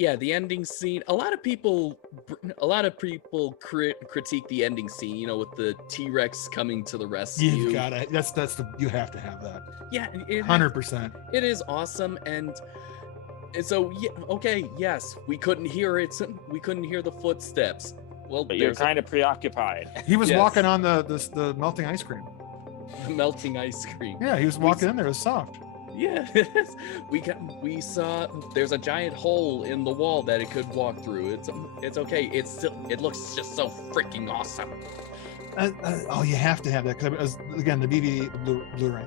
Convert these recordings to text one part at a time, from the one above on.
yeah, the ending scene. A lot of people critique the ending scene. You know, with the T-Rex coming to the rescue. You've got to. You have to have that. Yeah, 100%. It is awesome, and so yeah, okay, yes, we couldn't hear it. We couldn't hear the footsteps. Well, but you're kind of preoccupied. He was walking on the melting ice cream. The melting ice cream. Yeah, he was walking in there. It was soft. Yeah, we saw there's a giant hole in the wall that it could walk through. It's okay. It looks just so freaking awesome. Oh, you have to have that because again the DVD Blu-ray,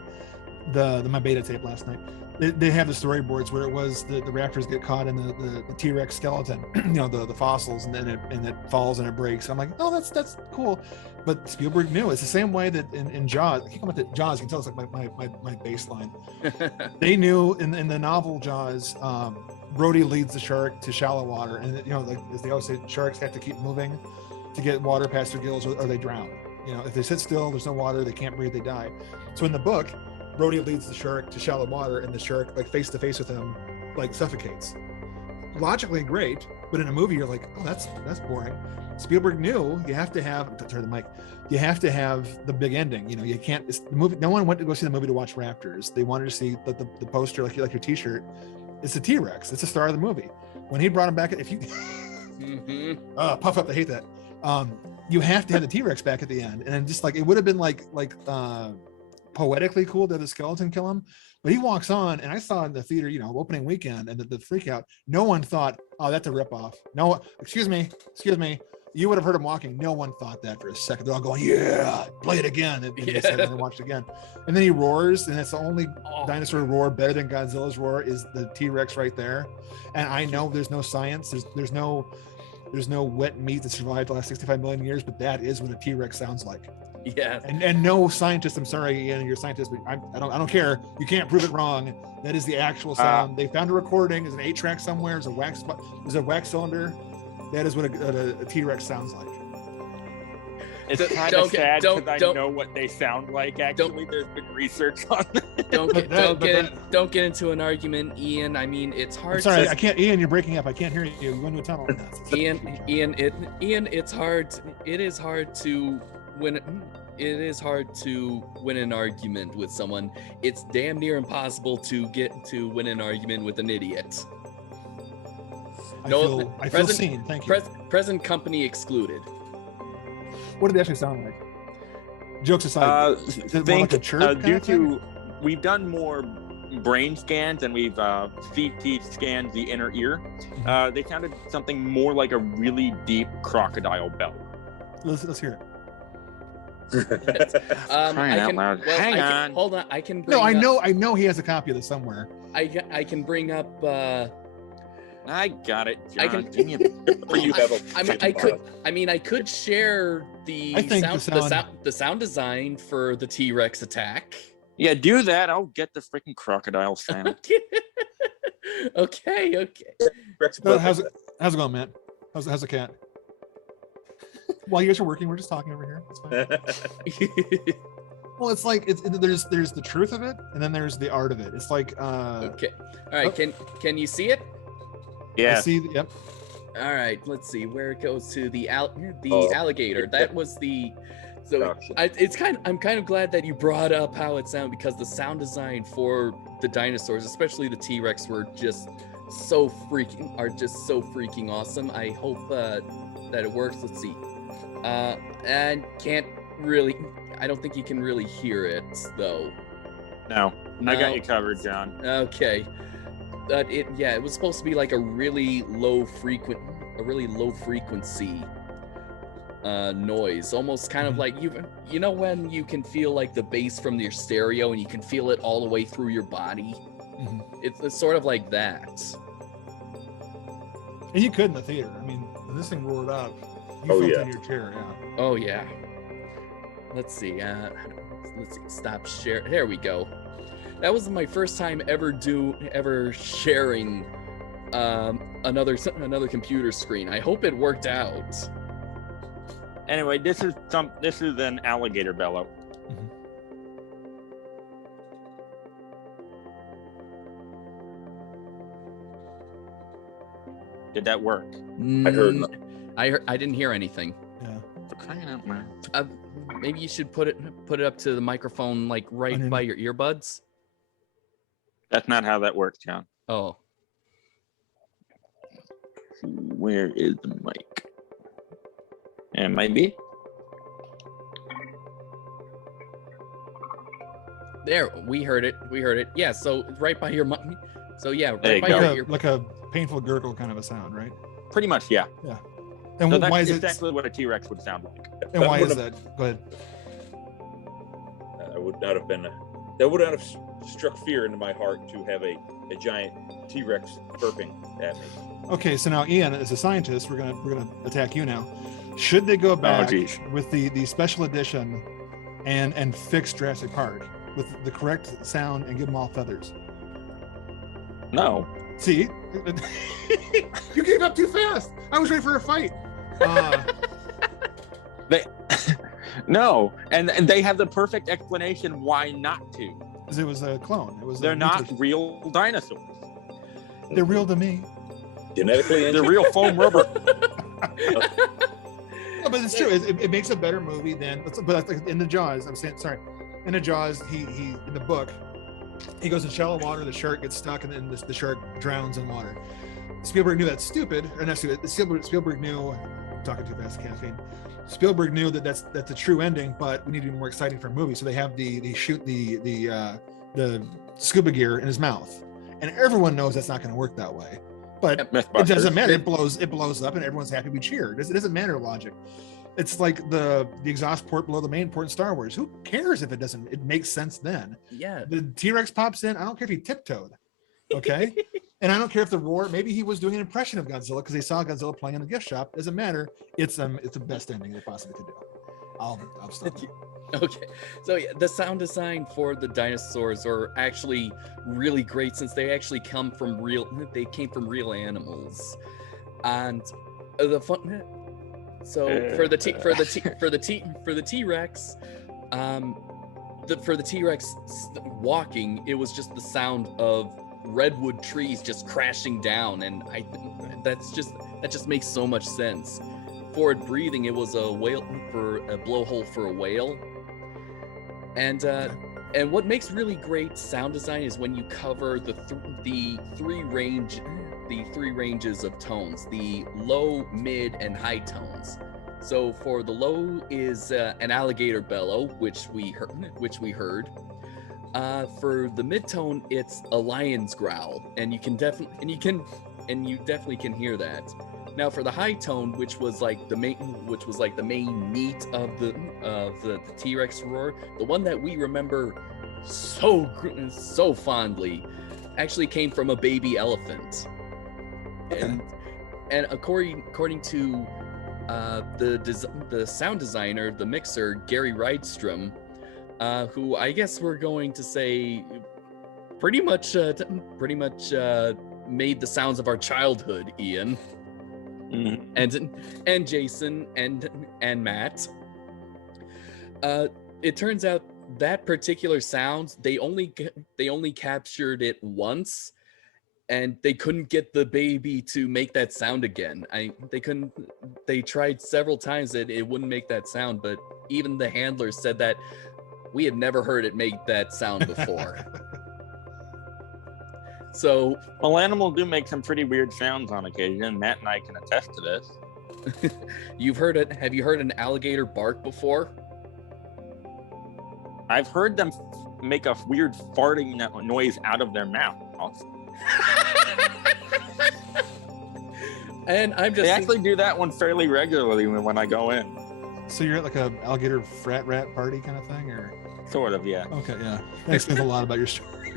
my beta tape last night. They have the storyboards where it was the raptors get caught in the T-Rex skeleton, you know, the fossils, and then it falls and it breaks. I'm like, oh, that's cool. But Spielberg knew. It's the same way that in Jaws. I keep coming to Jaws. You can tell it's like my baseline. They knew in the novel Jaws, Brody leads the shark to shallow water, and you know, like as they always say, sharks have to keep moving to get water past their gills, or they drown. You know, if they sit still, there's no water, they can't breathe, they die. So in the book, Brody leads the shark to shallow water, and the shark, like face to face with him, like suffocates. Logically great, but in a movie you're like, oh, that's boring. Spielberg knew you have to have, turn the mic, you have to have the big ending. You know, you can't, the movie, no one went to go see the movie to watch raptors. They wanted to see the poster, like your t-shirt. It's the T-Rex. It's the star of the movie. When he brought him back, if you puff up, I hate that. You have to have the T-Rex back at the end. And then just like, it would have been like poetically cool to have the skeleton kill him, but he walks on, and I saw in the theater, you know, opening weekend, and the freak out, no one thought, oh, that's a ripoff. No, excuse me, you would have heard him walking. No one thought that for a second. They're all going, yeah, play it again. And they said, and they watched again. And then he roars, and that's the only dinosaur roar better than Godzilla's roar is the T-Rex right there. And I know there's no science, there's no wet meat that survived the last 65 million years, but that is what a T-Rex sounds like. Yeah. And no scientist, I'm sorry, Ian, you're a scientist, but I don't care. You can't prove it wrong. That is the actual sound. They found a recording. There's an 8-track somewhere. There's a wax cylinder. That is what a T-Rex sounds like. It's kind of sad because I know what they sound like. Actually, there's been research on that. Don't get into an argument, Ian. I mean, it's hard. I'm sorry, I can't. Ian, you're breaking up. I can't hear you. You're going to a tunnel. Ian, it's hard. It is hard to win. It is hard to win an argument with someone. It's damn near impossible to win an argument with an idiot. I feel seen. Thank you. Present company excluded. What did they actually sound like? Jokes aside, we've done more brain scans and we've CT scanned the inner ear. They sounded something more like a really deep crocodile bell. Let's hear it. Hang on. Hold on. I can. I know he has a copy of this somewhere. I can bring up. I got it, John. I could share the sound design for the T-Rex attack. Yeah, do that. I'll get the freaking crocodile sound. Okay. How's it going, Matt? How's the cat? While you guys are working, we're just talking over here. It's fine. Well, it's like there's the truth of it, and then there's the art of it. It's like okay. All right. Can you see it? Yeah. I see. Yep. All right. Let's see where it goes to the alligator. That was the. So I'm kind of glad that you brought up how it sounded, because the sound design for the dinosaurs, especially the T-Rex, were just so freaking awesome. I hope that it works. Let's see. And I don't think you can really hear it though. No, I got you covered, John. Okay. But it was supposed to be like a really low frequency noise, almost kind of like you know when you can feel like the bass from your stereo and you can feel it all the way through your body. It's sort of like that. And you could in the theater. I mean, when this thing roared up, you felt in your chair. Yeah. Oh yeah. Let's see. Stop share. There we go. That was my first time ever sharing another computer screen. I hope it worked out. Anyway, this is an alligator bellow. Did that work? I didn't hear anything. Yeah. Maybe you should put it up to the microphone, like right by your earbuds. That's not how that works, John. Oh. Where is the mic? And maybe. There, we heard it. Yeah, so right by your mic. So yeah, right by your ear. Like a painful gurgle kind of a sound, right? Pretty much, yeah. Yeah. And So why that's is exactly what a T-Rex would sound like. And why is that? Go ahead. That would not have struck fear into my heart to have a giant T-Rex burping at me. Okay, so now Ian, as a scientist, we're gonna attack you now. Should they go back with the special edition and fix Jurassic Park with the correct sound and give them all feathers? No. See, you gave up too fast. I was ready for a fight. No, and they have the perfect explanation why not to. Because it was a clone. They're not real dinosaurs. They're real to me. Genetically They're real foam rubber. No, but it's true. It makes a better movie than. But in the Jaws, I'm saying sorry. In the Jaws, he in the book, he goes in shallow water. The shark gets stuck, and then the shark drowns in water. Spielberg knew that's stupid, or not stupid. Spielberg knew. I'm talking too fast, caffeine. Spielberg knew that that's a true ending, but we need to be more exciting for a movie. So they have they shoot the scuba gear in his mouth, and everyone knows that's not going to work that way. But it doesn't matter. It blows up, and everyone's happy. We cheer. It doesn't matter logic. It's like the exhaust port below the main port in Star Wars. Who cares if it doesn't? It makes sense then. Yeah. The T-Rex pops in. I don't care if he tiptoed. Okay. And I don't care if the roar. Maybe he was doing an impression of Godzilla because they saw Godzilla playing in the gift shop. Doesn't matter. It's the best ending they possibly could do. I'll stop. Okay, so yeah, the sound design for the dinosaurs are actually really great since they actually came from real animals, and the fun. So for the T-Rex, for the T-Rex walking, it was just the sound of redwood trees just crashing down, and that just makes so much sense. For it breathing, it was a blowhole for a whale. And what makes really great sound design is when you cover the three ranges of tones, the low, mid, and high tones. So for the low is an alligator bellow, which we heard. For the mid tone, it's a lion's growl, and you definitely can hear that. Now for the high tone, which was like the main meat of the T-Rex roar, the one that we remember so fondly, actually came from a baby elephant. And according to the sound designer, the mixer Gary Rydstrom, who I guess we're going to say pretty much made the sounds of our childhood, Ian. Mm-hmm. And Jason and Matt. It turns out that particular sound they only captured it once, and they couldn't get the baby to make that sound again. They tried several times that it wouldn't make that sound, but even the handlers said that we had never heard it make that sound before. So, well, animals do make some pretty weird sounds on occasion. Matt and I can attest to this. Have you heard an alligator bark before? I've heard them make a weird farting noise out of their mouth. And they actually do that one fairly regularly when I go in. So you're at like a alligator frat rat party kind of thing, or? Sort of, yeah. Okay, yeah. That explains a lot about your story.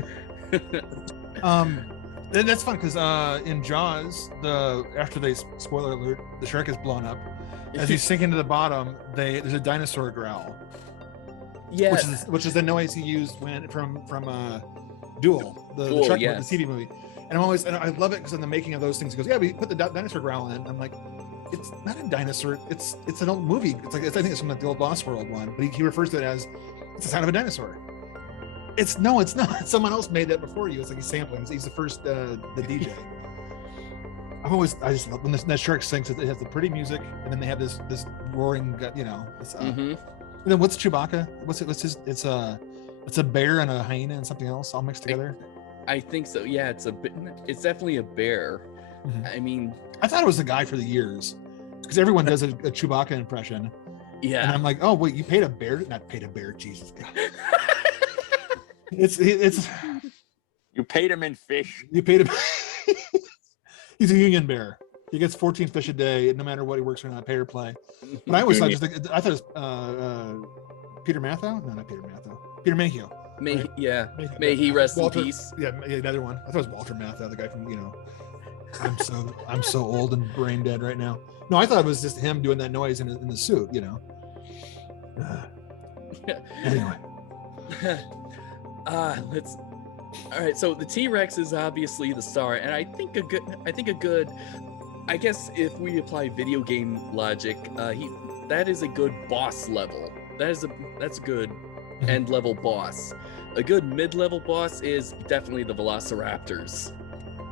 That's fun because in Jaws, after they spoiler alert, the shark is blown up. As he's sinking to the bottom, there's a dinosaur growl. Yeah, which is the noise he used from Duel, the shark movie, the TV movie. And I love it because in the making of those things, he goes, "Yeah, we put the dinosaur growl in." I'm like, it's not a dinosaur. It's an old movie. I think it's from the old Lost World one, but he refers to it as it's the sound of a dinosaur. It's not. Someone else made that before you. It's like he's sampling. He's the first the DJ. I just love when that shark sinks. It has the pretty music, and then they have this roaring, This, And then what's Chewbacca? What's it's a bear and a hyena and something else all mixed together. I think so. Yeah, it's definitely a bear. Mm-hmm. I mean, I thought it was the guy for the years, because everyone does a Chewbacca impression. Yeah. And I'm like, oh wait, you paid a bear? Not paid a bear, Jesus God. it's You paid him in fish. You paid him. He's a union bear. He gets 14 fish a day, no matter what he works or not, pay or play. But I always thought it was Peter Matthew? No, not Peter Matthew. Peter Mayhew. May he rest in peace. Yeah, another one. I thought it was Walter Matthau, the guy from I'm so old and brain dead right now. No, I thought it was just him doing that noise in the suit. Anyway. All right, so the T-Rex is obviously the star, and I think a good, I guess if we apply video game logic, that is a good boss level. That's a good end level boss. A good mid-level boss is definitely the Velociraptors.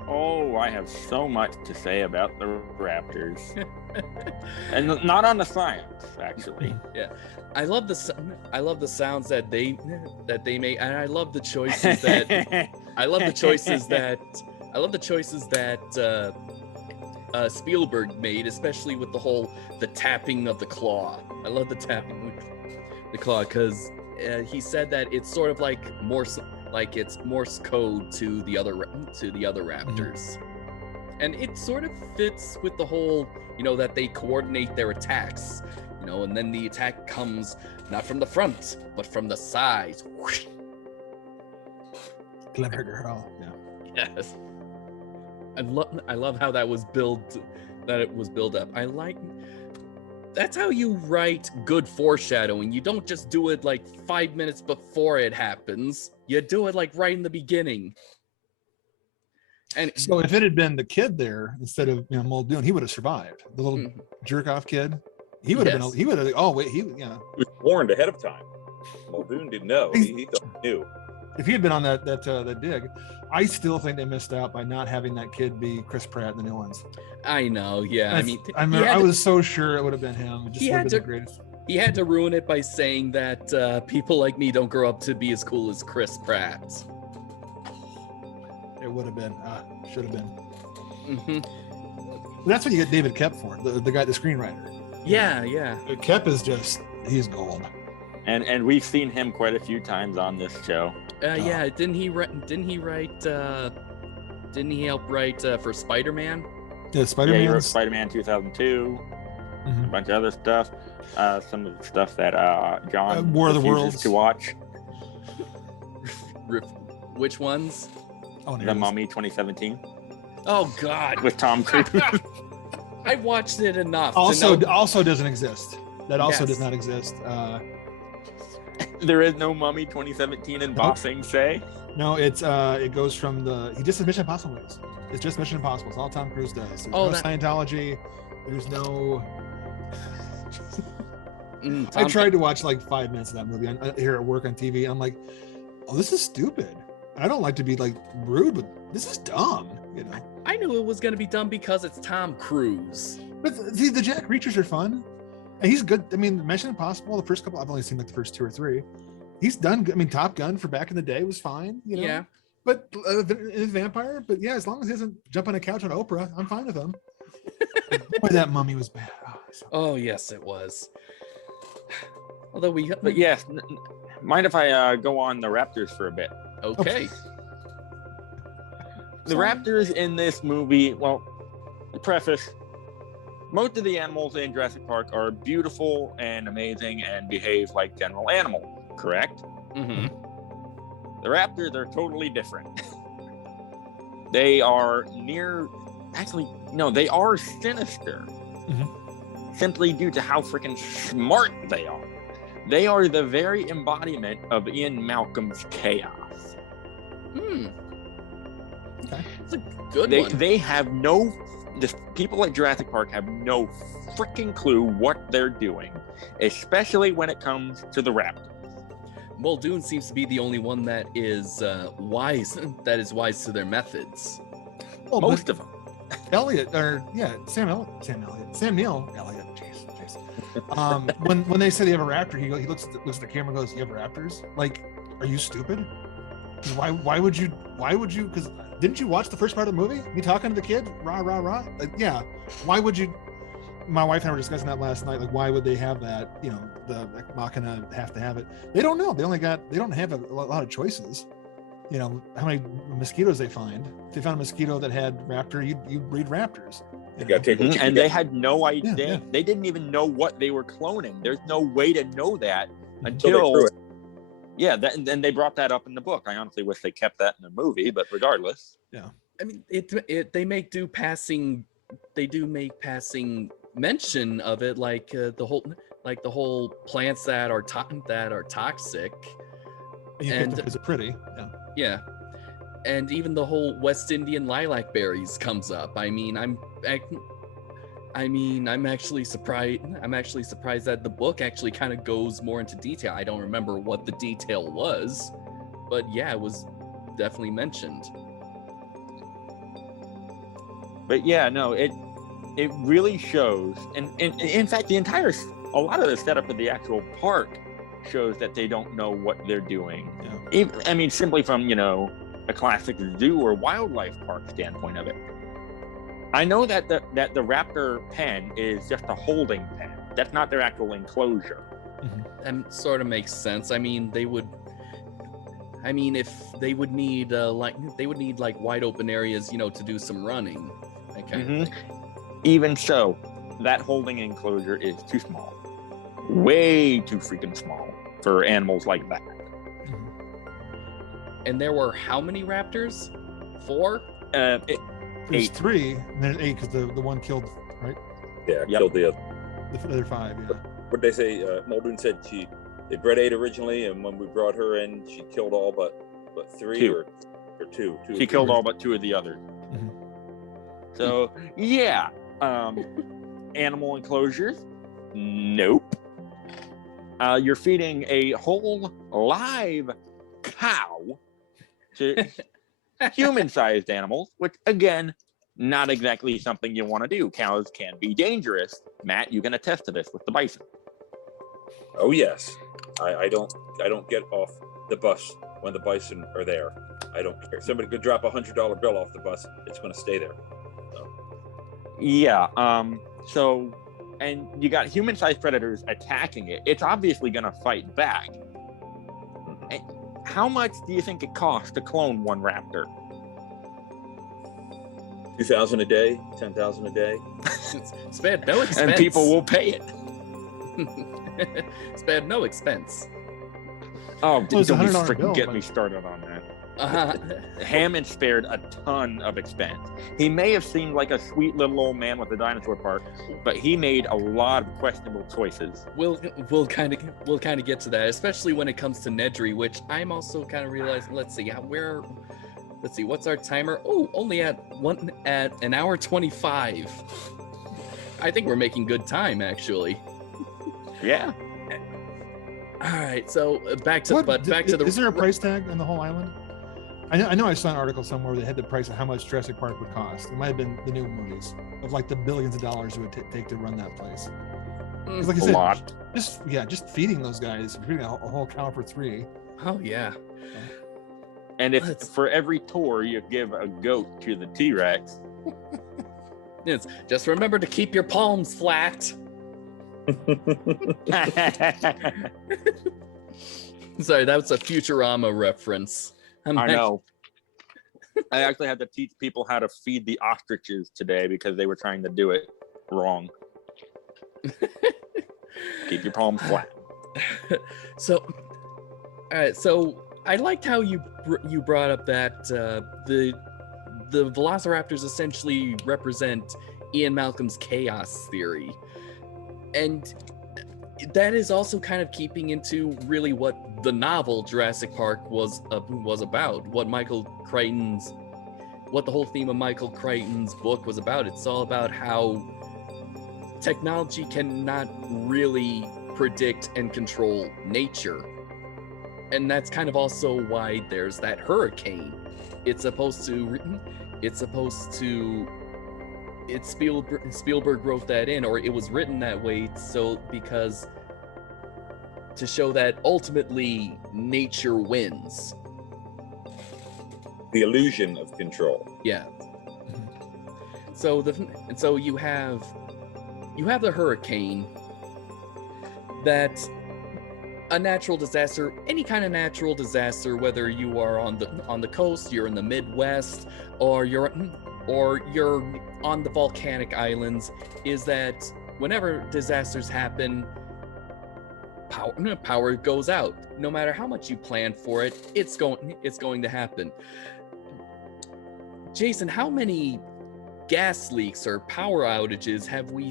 Oh, I have so much to say about the raptors, and not on the science, actually. Yeah, I love the sounds that they make, and I love the choices that Spielberg made, especially with the tapping of the claw. I love the tapping with the claw because he said that it's sort of like it's Morse code to the other raptors, and it sort of fits with the whole that they coordinate their attacks, and then the attack comes not from the front but from the sides. Whoosh. Clever girl. Yeah. Yes. I love how that was built up. That's how you write good foreshadowing. You don't just do it like 5 minutes before it happens. You do it like right in the beginning. And so if it had been the kid there instead of Muldoon, he would have survived. The little jerk off kid. He would have been. He would have. Oh wait, he was warned ahead of time. Muldoon didn't know. He thought he knew. If he had been on that dig, I still think they missed out by not having that kid be Chris Pratt in the new ones. I know, yeah. I was so sure it would have been him. It just would have been the greatest. He had to ruin it by saying that people like me don't grow up to be as cool as Chris Pratt. It would have been. Should have been. Mm-hmm. That's what you get David Koepp for, the guy, the screenwriter. Yeah. Koepp is he's gold. And we've seen him quite a few times on this show. Yeah, didn't he help write for Spider-Man? Yeah, Spider-Man. Yeah, he wrote Spider-Man 2002, a bunch of other stuff. Some of the stuff that John War of the Worlds to watch. Which ones? Oh, The Mummy 2017. Oh God. With Tom Cruise. I watched it enough. Also doesn't exist. That also does not exist. There is no Mummy 2017 in Ba Sing Se. No, it goes from he just said Mission Impossible movies. It's just Mission Impossible. It's all Tom Cruise does. There's no Scientology. There's no. I tried to watch like 5 minutes of that movie here at work on TV, and I'm like, oh, this is stupid. I don't like to be like rude, but this is dumb. I knew it was going to be dumb because it's Tom Cruise. But the Jack Reachers are fun. And he's good. I mean, Mission Impossible, the first couple, I've only seen like the first 2 or 3. He's done. I mean, Top Gun for back in the day was fine. Yeah. But vampire. But yeah, as long as he doesn't jump on a couch on Oprah, I'm fine with him. Boy, that Mummy was bad. Oh yes, it was. Although but yes, mind if I go on the Raptors for a bit? Okay. The Raptors in this movie, well, preface. Most of the animals in Jurassic Park are beautiful and amazing and behave like general animals, correct? Mm-hmm. The raptors are totally different. They are they are sinister. Mm-hmm. Simply due to how freaking smart they are. They are the very embodiment of Ian Malcolm's chaos. Okay. That's a good one. They have the people at Jurassic Park have no freaking clue what they're doing, especially when it comes to the raptors. Muldoon seems to be the only one that is wise to their methods. Well, most of them. Neill Elliott. Jeez. When they say they have a raptor, he looks at the camera and goes, "You have raptors? Like, are you stupid? Why would you? Because didn't you watch the first part of the movie? You talking to the kid? Rah rah rah. Like, yeah. Why would you?" My wife and I were discussing that last night. Like, why would they have that? You know, the Machina have to have it. They don't know. They don't have a lot of choices. You know, how many mosquitoes they find. If they found a mosquito that had raptor, you'd breed raptors. And they had no idea. Yeah. They didn't even know what they were cloning. There's no way to know that until and they brought that up in the book. I honestly wish they kept that in the movie, but regardless. Yeah. I mean, they do make passing mention of it, like the whole plants that are toxic. And is it pretty? Yeah. And even the whole West Indian lilac berries comes up. I mean, I'm actually surprised that the book actually kind of goes more into detail. I don't remember what the detail was, but yeah, it was definitely mentioned. But yeah, no, it really shows, and in fact, a lot of the setup of the actual park shows that they don't know what they're doing. Yeah. I mean, simply from, you know, a classic zoo or wildlife park standpoint of it. I know that the raptor pen is just a holding pen. That's not their actual enclosure. That sort of makes sense. I mean, they would need like wide open areas, you know, to do some running. That kind of thing. Even so, that holding enclosure is too small. Way too freaking small for animals like that. And there were how many raptors? 4? There's 8. 3, and there's 8 because the one killed, right? Yeah, killed the other. The other 5, yeah. What did they say? Muldoon said they bred 8 originally, and when we brought her in, she killed all but 3 2. or 2. She killed all but 2 of the others. So yeah, animal enclosures? Nope. You're feeding a whole live cow to human-sized animals, which again, not exactly something you want to do. Cows can be dangerous. Matt, you can attest to this with the bison. Oh yes, I don't get off the bus when the bison are there. I don't care. Somebody could drop $100 bill off the bus. It's going to stay there. So. Yeah. So, and you got human-sized predators attacking it. It's obviously going to fight back. And how much do you think it costs to clone one raptor? $2,000 a day, $10,000 a day. Spared no expense. And people will pay it. Spared no expense. Oh, Well, don't $100 freaking bill, get but- me started on that. Hammond spared a ton of expense. He may have seemed like a sweet little old man with a dinosaur park, but he made a lot of questionable choices. We'll kind of get to that, especially when it comes to Nedry, which I'm also kind of realizing. Let's see, what's our timer? Oh, only at 1 hour 25. I think we're making good time, actually. Yeah. All right, so back to the. Is there a price tag on the whole island? I know I saw an article somewhere where they had the price of how much Jurassic Park would cost. It might have been the new movies of like the billions of dollars it would take to run that place. 'Cause like I A said, lot. just feeding those guys, feeding a whole cow for 3. Oh yeah. And if for every tour you give a goat to the T-Rex. Yes, just remember to keep your palms flat. Sorry, that was a Futurama reference. I know. I actually had to teach people how to feed the ostriches today because they were trying to do it wrong. Keep your palms flat. So, all right. So I liked how you brought up that the Velociraptors essentially represent Ian Malcolm's chaos theory, and that is also kind of keeping into really what the novel Jurassic Park was about. What the whole theme of Michael Crichton's book was about. It's all about how technology cannot really predict and control nature. And that's kind of also why there's that hurricane. It's supposed to it's Spielberg wrote that in, or it was written that way, because to show that ultimately nature wins. The illusion of control. Yeah. So you have the hurricane, that a natural disaster, any kind of natural disaster, whether you are on the coast, you're in the Midwest, or you're on the volcanic islands, is that whenever disasters happen, power goes out. No matter how much you plan for it, it's going to happen. Jason, how many gas leaks or power outages have we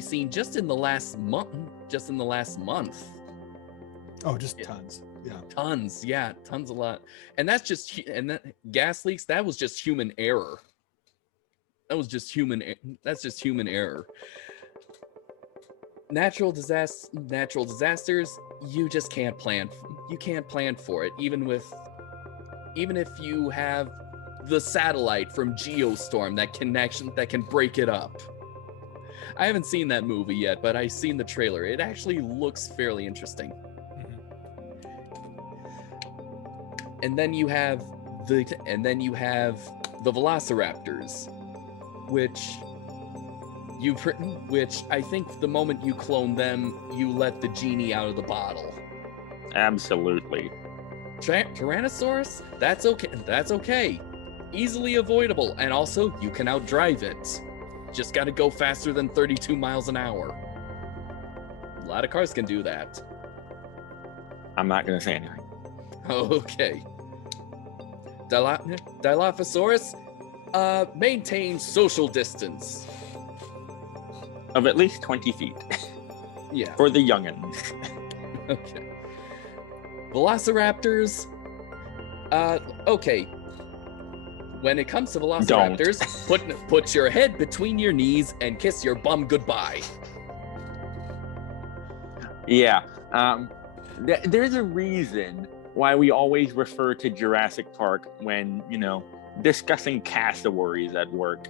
seen just in the last month? Oh, just tons. Yeah. Tons a lot. And that's just gas leaks, that was just human error. That's just human error. Natural disasters, you just can't plan. You can't plan for it, even if you have the satellite from Geostorm that can break it up. I haven't seen that movie yet, but I've seen the trailer. It actually looks fairly interesting. And then you have the Velociraptors, which I think the moment you clone them, you let the genie out of the bottle. Absolutely. Tyrannosaurus, that's okay. Easily avoidable, and also you can outdrive it. Just got to go faster than 32 miles an hour. A lot of cars can do that. I'm not going to say anything. Okay. Dilophosaurus, maintains social distance of at least 20 feet. Yeah. For the youngins. Okay. Velociraptors, okay. When it comes to Velociraptors, put your head between your knees and kiss your bum goodbye. Yeah. There's a reason why we always refer to Jurassic Park when, discussing cassowaries at work.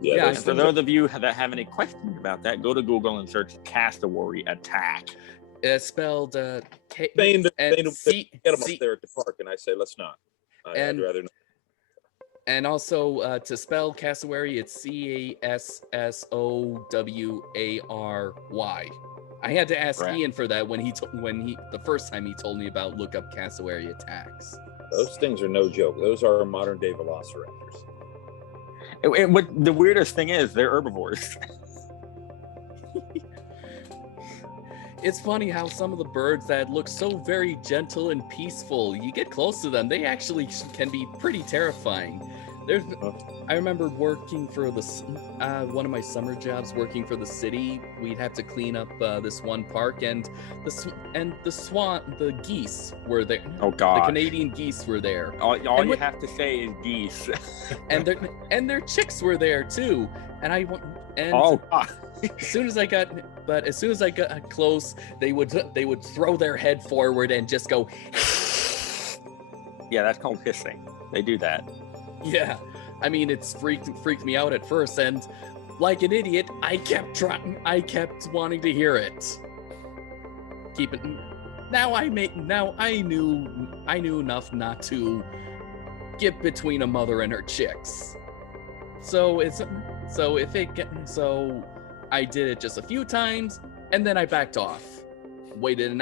Yeah, for those of you that have any questions about that, go to Google and search cassowary attack. It's spelled K. They and C. Get them up there at the park, and I say, let's not. I'd rather not. And also to spell cassowary, it's Cassowary. I had to ask Ian for that when the first time he told me about look up cassowary attacks. Those things are no joke. Those are modern day velociraptors. And what the weirdest thing is, they're herbivores. It's funny how some of the birds that look so very gentle and peaceful, you get close to them, they actually can be pretty terrifying. I remember working for one of my summer jobs, working for the city. We'd have to clean up this one park, and the geese were there. Oh God! The Canadian geese were there. All you have to say is geese. and their chicks were there too. Oh God! As soon as I got close, they would throw their head forward and just go. Yeah, that's called hissing. They do that. Yeah, I mean, it's freaked me out at first, and like an idiot, I kept wanting to hear it. Now I knew enough not to get between a mother and her chicks. So I did it just a few times, and then I backed off. Waited an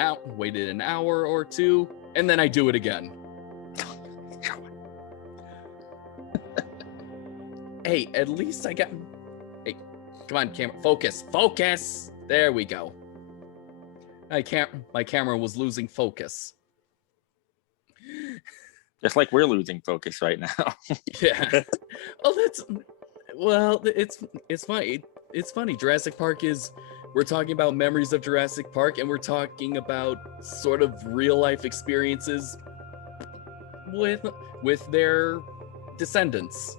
hour or two, and then I do it again. Hey, at least I got... Hey, come on, camera. Focus! There we go. My camera was losing focus. Just like we're losing focus right now. Yeah. It's funny. It's funny. Jurassic Park we're talking about memories of Jurassic Park, and we're talking about sort of real life experiences with their descendants.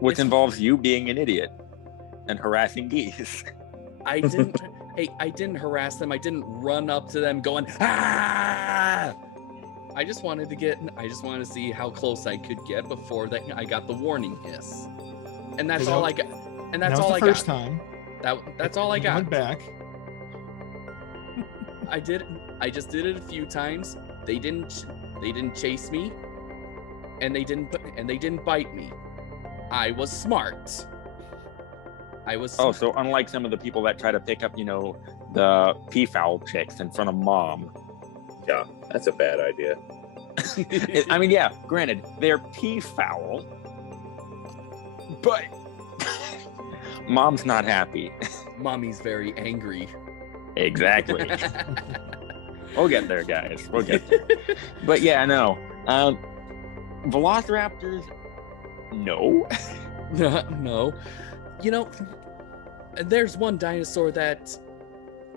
Which involves you being an idiot and harassing geese. I didn't harass them. I didn't run up to them going, ah! I just wanted to see how close I could get before that I got the warning hiss. And that's all I got. And that's all I got. That was the first time. That's all I got. Went back. I just did it a few times. They didn't chase me, and they didn't bite me. I was smart. So unlike some of the people that try to pick up, the peafowl chicks in front of mom. Yeah, that's a bad idea. I mean, yeah, granted, they're peafowl, but mom's not happy. Mommy's very angry. Exactly. We'll get there, guys. We'll get there. But yeah, no. Velociraptors, no. No. There's one dinosaur that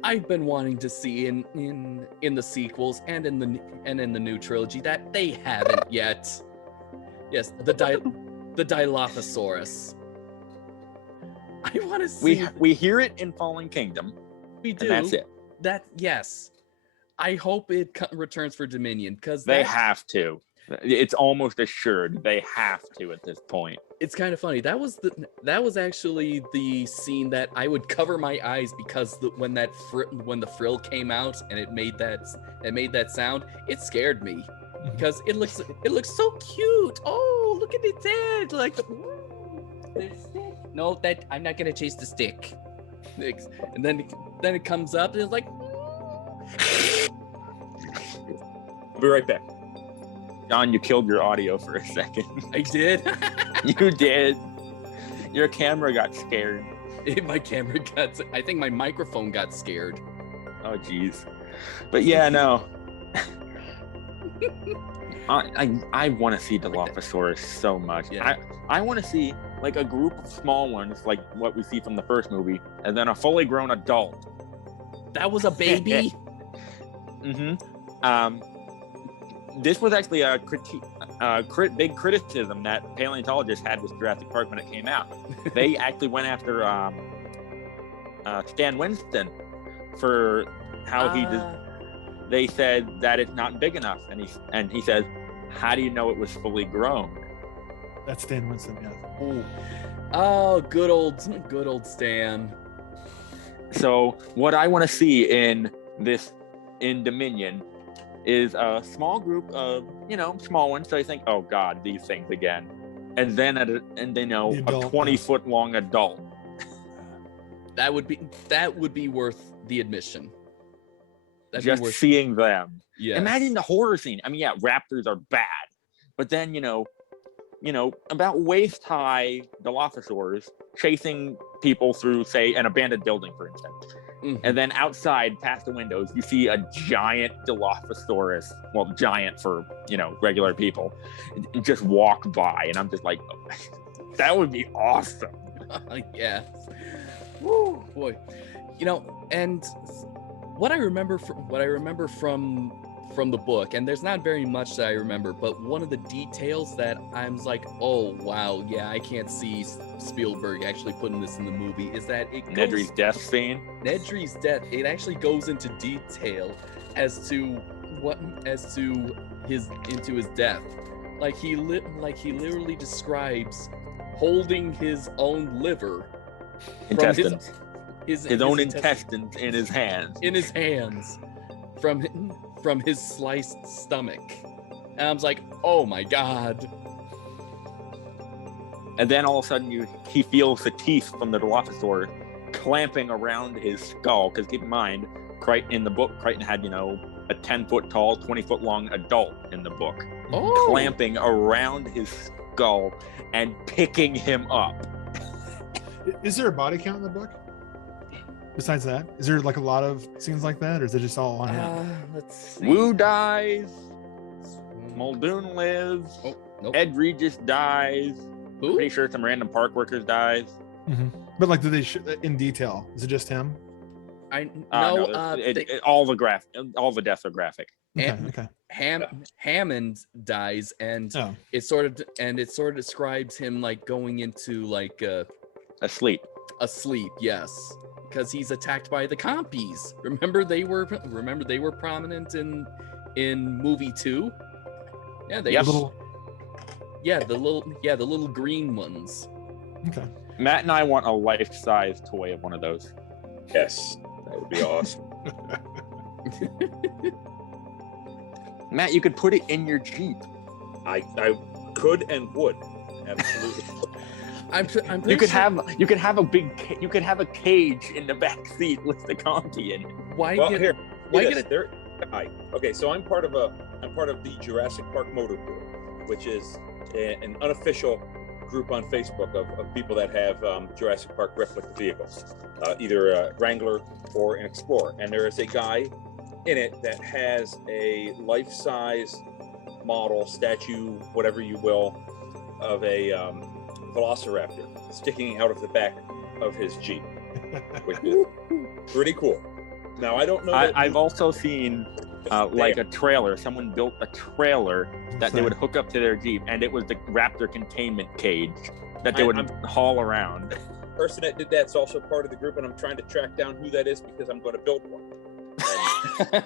I've been wanting to see in the sequels and in the new trilogy that they haven't yet. Yes, the Dilophosaurus. I want to see. We hear it in Fallen Kingdom. We do. And that's it. Yes. I hope it returns for Dominion because they have to. It's almost assured they have to at this point. It's kind of funny. That was actually the scene that I would cover my eyes because when the frill came out and it made that sound, it scared me because it looks so cute. Oh, look at its head! Like the stick. No, I'm not gonna chase the stick. And then it comes up and it's like. I'll be right back. John, you killed your audio for a second. I did. You did. Your camera got scared. I think my microphone got scared. Oh, jeez. But yeah, no. I want to see Dilophosaurus so much. Yeah. I want to see like a group of small ones, like what we see from the first movie, and then a fully grown adult. That was a baby. This was actually a big criticism that paleontologists had with Jurassic Park when it came out. They actually went after Stan Winston for how he did. They said that it's not big enough, and he says, "How do you know it was fully grown?" That's Stan Winston, yeah. Ooh. Oh, good old Stan. So what I want to see in Dominion is a small group of, small ones. So I think, oh God, these things again. And then a 20-foot long adult. That would be worth the admission. Just seeing them. Yeah. Imagine the horror scene. I mean, yeah, raptors are bad, but then, about waist high Dilophosaurs chasing people through, say, an abandoned building, for instance. Mm-hmm. And then outside, past the windows, you see a giant Dilophosaurus. Well, giant for, regular people, just walk by. And I'm just like, that would be awesome. Yeah. Woo, boy. And what I remember from the book, and there's not very much that I remember, but one of the details that I'm like, oh wow, yeah, I can't see Spielberg actually putting this in the movie is that Nedry's death scene. Nedry's death. It actually goes into detail as to his death. Like he literally describes holding his own liver, intestines, his own intestines in his hands, from his sliced stomach. And I was like, oh my God. And then all of a sudden he feels the teeth from the Dilophosaurus clamping around his skull. Because keep in mind, in the book, Crichton had, a 10-foot tall, 20-foot long adult in the book. Oh. Clamping around his skull and picking him up. Is there a body count in the book? Besides that, is there like a lot of scenes like that, or is it just all on him? Let's see. Wu dies. Muldoon lives. Oh, nope. Ed Regis dies. Who? Pretty sure some random park workers dies. Mm-hmm. But like, do they in detail? Is it just him? No. All the deaths are graphic. Okay. Hammond dies, and it sort of describes him like going into like asleep. Yes. Because he's attacked by the compies. Remember they were prominent in movie 2. Yeah, they Yep. little. the little green ones. Okay. Matt and I want a life-size toy of one of those. Yes, that would be awesome. Matt, you could put it in your Jeep. I could and would absolutely. I'm pretty You could sure, have a cage in the back seat with the Conti in it. why Well, get here, why yes, get it? there. Okay, so I'm part of the Jurassic Park Motor Board, which is an unofficial group on Facebook of people that have Jurassic Park replica vehicles, either a Wrangler or an Explorer. And there is a guy in it that has a life-size model, statue, whatever you will, of a Velociraptor sticking out of the back of his Jeep, which is pretty cool. Now, I don't know. I've also seen like a trailer. Someone built a trailer that they would hook up to their Jeep, and it was the raptor containment cage that they would haul around. The person that did that's also part of the group, and I'm trying to track down who that is because I'm going to build one. Of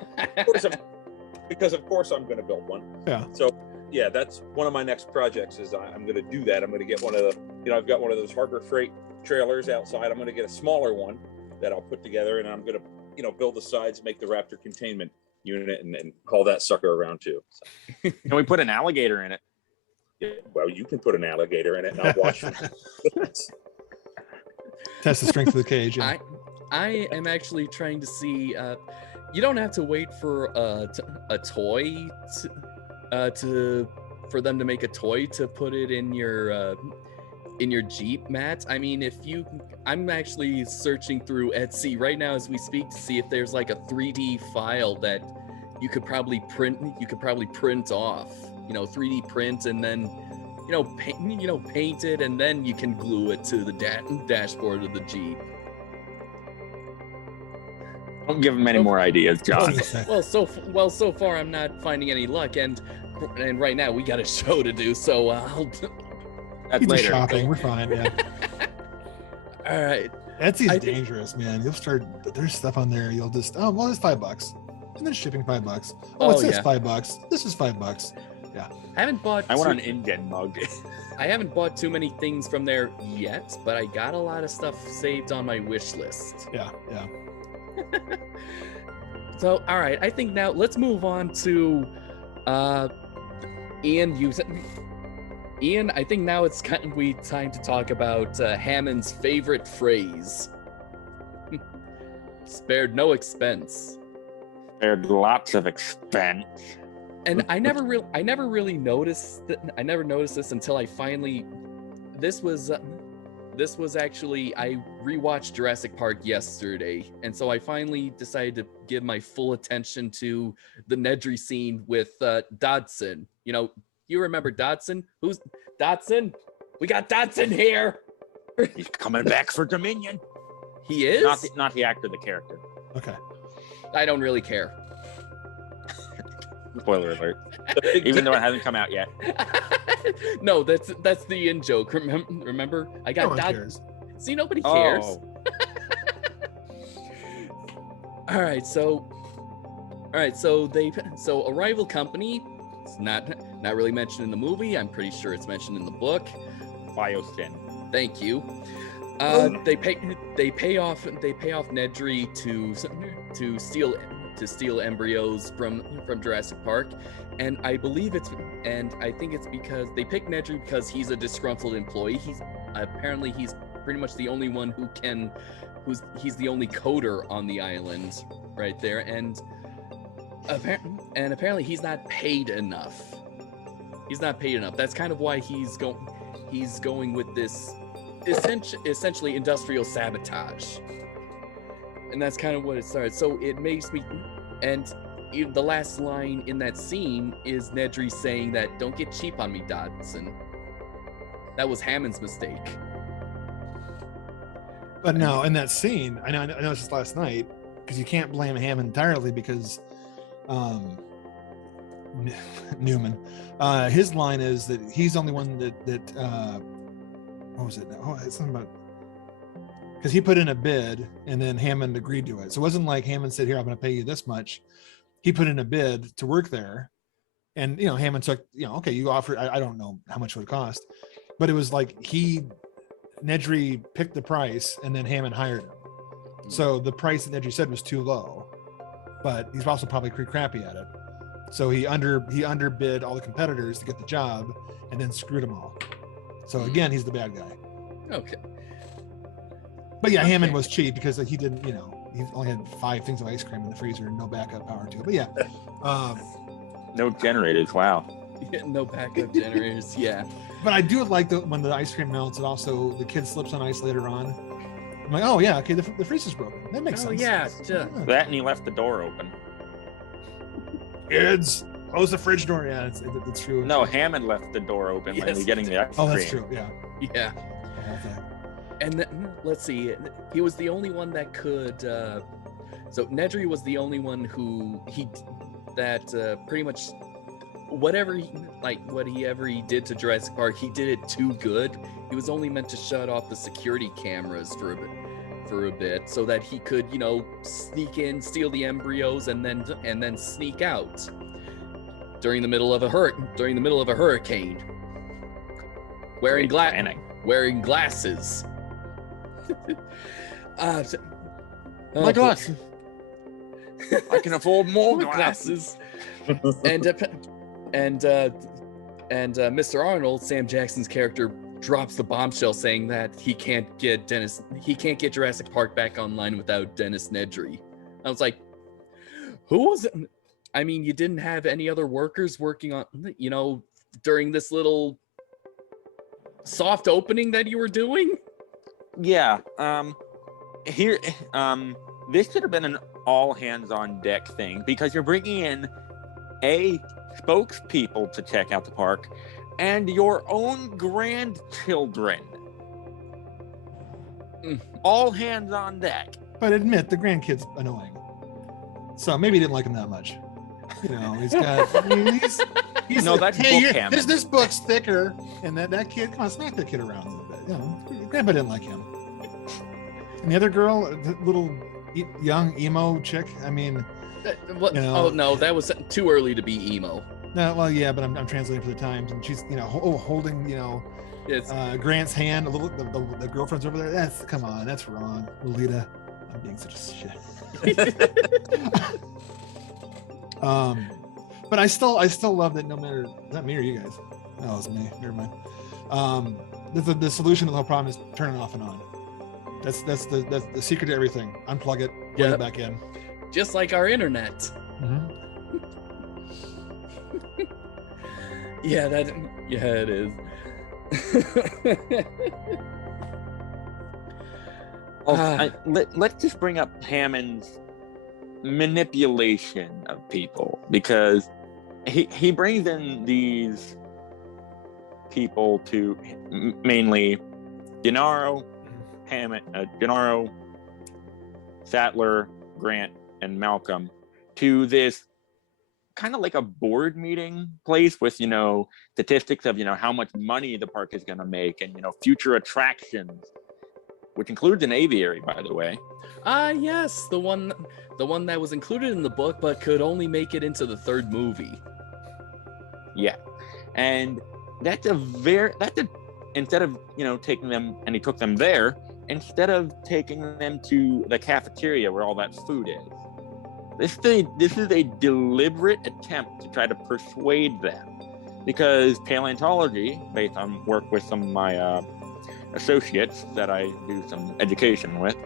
course I'm going to build one. Yeah. So yeah, that's one of my next projects. Is I'm going to do that. I'm going to get one of the, I've got one of those Harbor Freight trailers outside. I'm going to get a smaller one that I'll put together, and I'm going to, build the sides, make the raptor containment unit, and haul that sucker around too. So. Can we put an alligator in it? Yeah, well, you can put an alligator in it, and I'll watch them. Test the strength of the cage. Yeah. I am actually trying to see. You don't have to wait for a toy for them to make a toy to put it in your Jeep, Matt. I mean, I'm actually searching through Etsy right now as we speak to see if there's like a 3D file that you could probably print. You could probably print off. 3D print and then paint it, and then you can glue it to the dashboard of the Jeep. Don't give them any more ideas, John. So far I'm not finding any luck, and right now we got a show to do, so I'll. That's later. Shopping, we're fine. Yeah. All right. Etsy's dangerous, man. You'll start. There's stuff on there. You'll just it's $5, and then shipping $5. It's this $5. This is $5. Yeah. I want an InGen mug. I haven't bought too many things from there yet, but I got a lot of stuff saved on my wish list. Yeah. So, all right, I think now let's move on to Ian. Ian, I think now it's time to talk about Hammond's favorite phrase. Spared no expense. Spared lots of expense. And I never really noticed that. I never noticed this until I finally. This was actually, I rewatched Jurassic Park yesterday, and so I finally decided to give my full attention to the Nedry scene with Dodson. You remember Dodson? Who's Dodson? We got Dodson here. He's coming back for Dominion. He is? Not the actor, the character. Okay. I don't really care. Spoiler alert. Even though it hasn't come out yet. No, that's the in joke. Remember? I got Dodson. See, nobody cares. Oh. All right, so a rival company. It's not really mentioned in the movie. I'm pretty sure it's mentioned in the book. Biosyn. Thank you. They pay off Nedry to steal embryos from Jurassic Park, and I think it's because they picked Nedry because he's a disgruntled employee. He's pretty much the only one he's the only coder on the island right there, and apparently he's not paid enough. That's kind of why he's going with this essentially industrial sabotage. And that's kind of what it started. So it makes me, and the last line in that scene is Nedry saying that, "Don't get cheap on me, Dodson." That was Hammond's mistake. But no, in that scene, I know it's just last night, because you can't blame Hammond entirely because Newman, his line is that he's the only one that what was it? Oh, it's something about, because he put in a bid and then Hammond agreed to it. So it wasn't like Hammond said, "Here, I'm going to pay you this much." He put in a bid to work there, And Hammond took, okay, you offer, I don't know how much it would cost, but it was like Nedry picked the price and then Hammond hired him. So the price that Nedry said was too low, but he's also probably pretty crappy at it. So he underbid all the competitors to get the job and then screwed them all. So again, he's the bad guy. Okay. But yeah, Hammond was cheap because he didn't, he only had 5 things of ice cream in the freezer and no backup power to it. But yeah. No generators. Wow. Yeah, no backup generators. Yeah. But I do like when the ice cream melts, and also the kid slips on ice later on. I'm like, oh yeah, okay, the freezer's broken. That makes sense. Yeah. That and he left the door open. Kids, close the fridge door. Yeah, it's true. No, Hammond left the door open when he was getting the ice cream. Oh, that's true. Yeah. Yeah. And let's see, he was the only one that could. So Nedry was the only one who pretty much whatever he did to Jurassic Park, he did it too good. He was only meant to shut off the security cameras for a bit, so that he could, sneak in, steal the embryos, and then sneak out during the middle of a hurricane, wearing glasses. My glasses. I can afford more glasses. and Mr. Arnold, Sam Jackson's character, drops the bombshell saying that he can't get Jurassic Park back online without Dennis Nedry. I was like, who was it? I mean, you didn't have any other workers working on, during this little soft opening that you were doing? Yeah. This should have been an all hands on deck thing, because you're bringing in spokespeople to check out the park and your own grandchildren. All hands on deck. But admit, the grandkid's annoying. So maybe he didn't like him that much. He's got. He's no, that's book this book's thicker, and that kid, come on, smack that kid around a little bit. Grandpa didn't like him. And the other girl, the little young emo chick. I mean, oh no, that was too early to be emo. No, well, yeah, but I'm translating for the times, and she's holding Grant's hand. The girlfriend's over there. Come on, that's wrong, Lolita. I'm being such a shit. But I still love that. No matter, is that me or you guys? Oh, it's me. Never mind. The solution to the whole problem is turn it off and on. That's the secret to everything. Unplug it, plug it back in. Just like our internet. Mm-hmm. Yeah, it is. Let's just bring up Hammond's manipulation of people, because he brings in these people to mainly Gennaro, Sattler, Grant, and Malcolm to this kind of like a board meeting place with statistics of how much money the park is going to make, and future attractions, which includes an aviary, by the way. Yes, the one that was included in the book but could only make it into the 3rd movie. Yeah. And instead of taking them, and he took them there instead of taking them to the cafeteria where all that food is. This is a deliberate attempt to try to persuade them, because paleontology, based on work with some of my associates that I do some education with,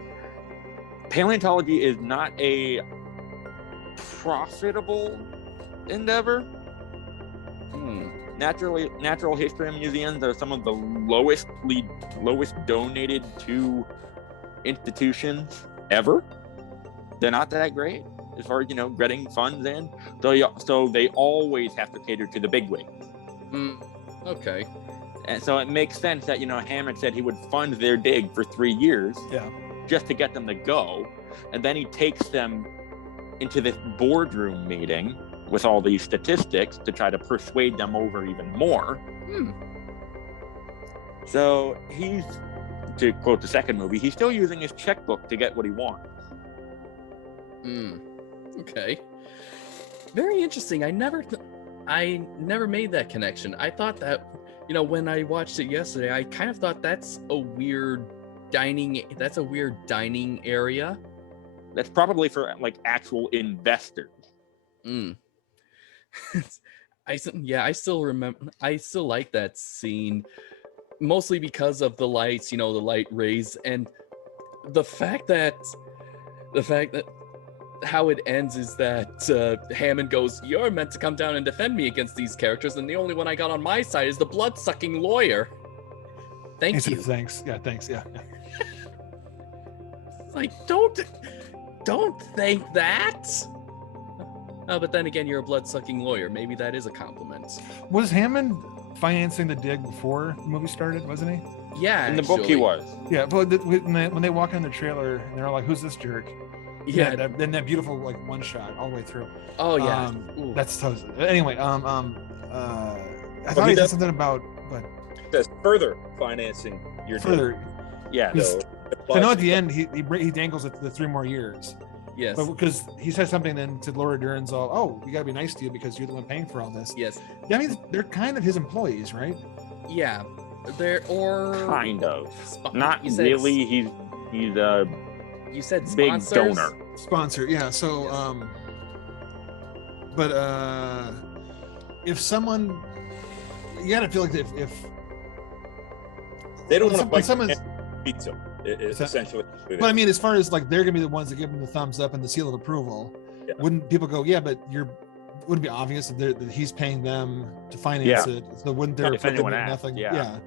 paleontology is not a profitable endeavor. Natural history museums are some of the lowest donated to institutions ever. They're not that great as far as getting funds in. So they always have to cater to the bigwigs. Okay. And so it makes sense that Hammond said he would fund their dig for 3 years. Yeah. Just to get them to go, and then he takes them into this boardroom meeting with all these statistics to try to persuade them over even more. So he's, to quote the 2nd movie, he's still using his checkbook to get what he wants. Okay. Very interesting. I never I never made that connection. I thought that, when I watched it yesterday, I kind of thought that's a weird dining area. That's probably for like actual investors. I still remember. I still like that scene, mostly because of the lights, the light rays, and the fact that how it ends is that Hammond goes, "You're meant to come down and defend me against these characters, and the only one I got on my side is the blood-sucking lawyer." Thank you. Thanks. Yeah, thanks. Yeah. It's like, don't thank that. Oh, but then again, you're a blood-sucking lawyer. Maybe that is a compliment. Was Hammond financing the dig before the movie started, wasn't he? Yeah, in the book he was. Yeah, but when they walk in the trailer and they're like, "Who's this jerk?" Yeah, then that beautiful like one shot all the way through. Oh yeah, that's so. Anyway, I thought he said something about, but says further financing your further. Deal. Yeah. So I know at the end he dangles it the 3 more years. Yes. But because he says something then to Laura Dern's we gotta be nice to you because you're the one paying for all this. Yes. That means they're kind of his employees, right? Yeah. Kind of. Not really. He's a you said big sponsors? donor. Sponsor, yeah. So but if someone, you gotta feel like if they don't want to bite someone's pizza, essentially. But I mean, as far as like they're gonna be the ones that give him the thumbs up and the seal of approval, wouldn't people go, yeah, but wouldn't it be obvious that he's paying them to finance it? So wouldn't there be nothing? Yeah,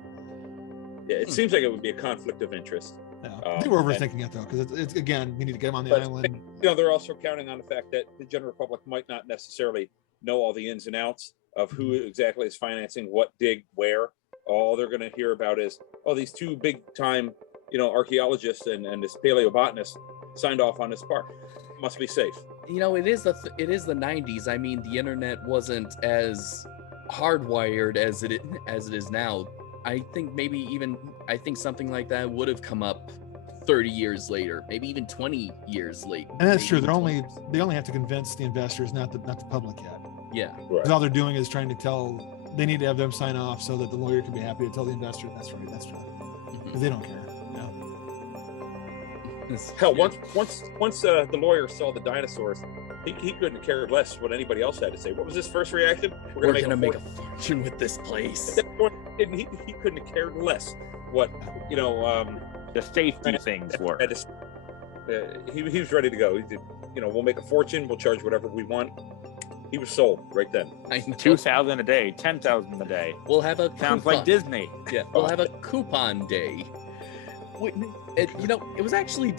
it seems like it would be a conflict of interest. Yeah. I think we're overthinking it though, because it's again, we need to get him on the island. They're also counting on the fact that the general public might not necessarily know all the ins and outs of who exactly is financing what dig where. All they're going to hear about is, these 2 big time, archaeologists and this paleobotanist signed off on this park. Must be safe. It is the 90s. I mean, the internet wasn't as hardwired as it is now. I think something like that would have come up 30 years later, maybe even 20 years late. And that's true. They only have to convince the investors, not the public yet. Yeah. Because all they're doing is trying to tell. They need to have them sign off so that the lawyer can be happy to tell the investor that's right. Because they don't care. Hell, once the lawyer saw the dinosaurs, he couldn't have cared less what anybody else had to say. What was his first reaction? We're gonna make a fortune with this place. At that point, he couldn't have cared less what the safety things were. He was ready to go. He did, we'll make a fortune. We'll charge whatever we want. He was sold right then. 2,000 a day, 10,000 a day. We'll have a sounds like Disney. Yeah, we'll have a coupon day. It was actually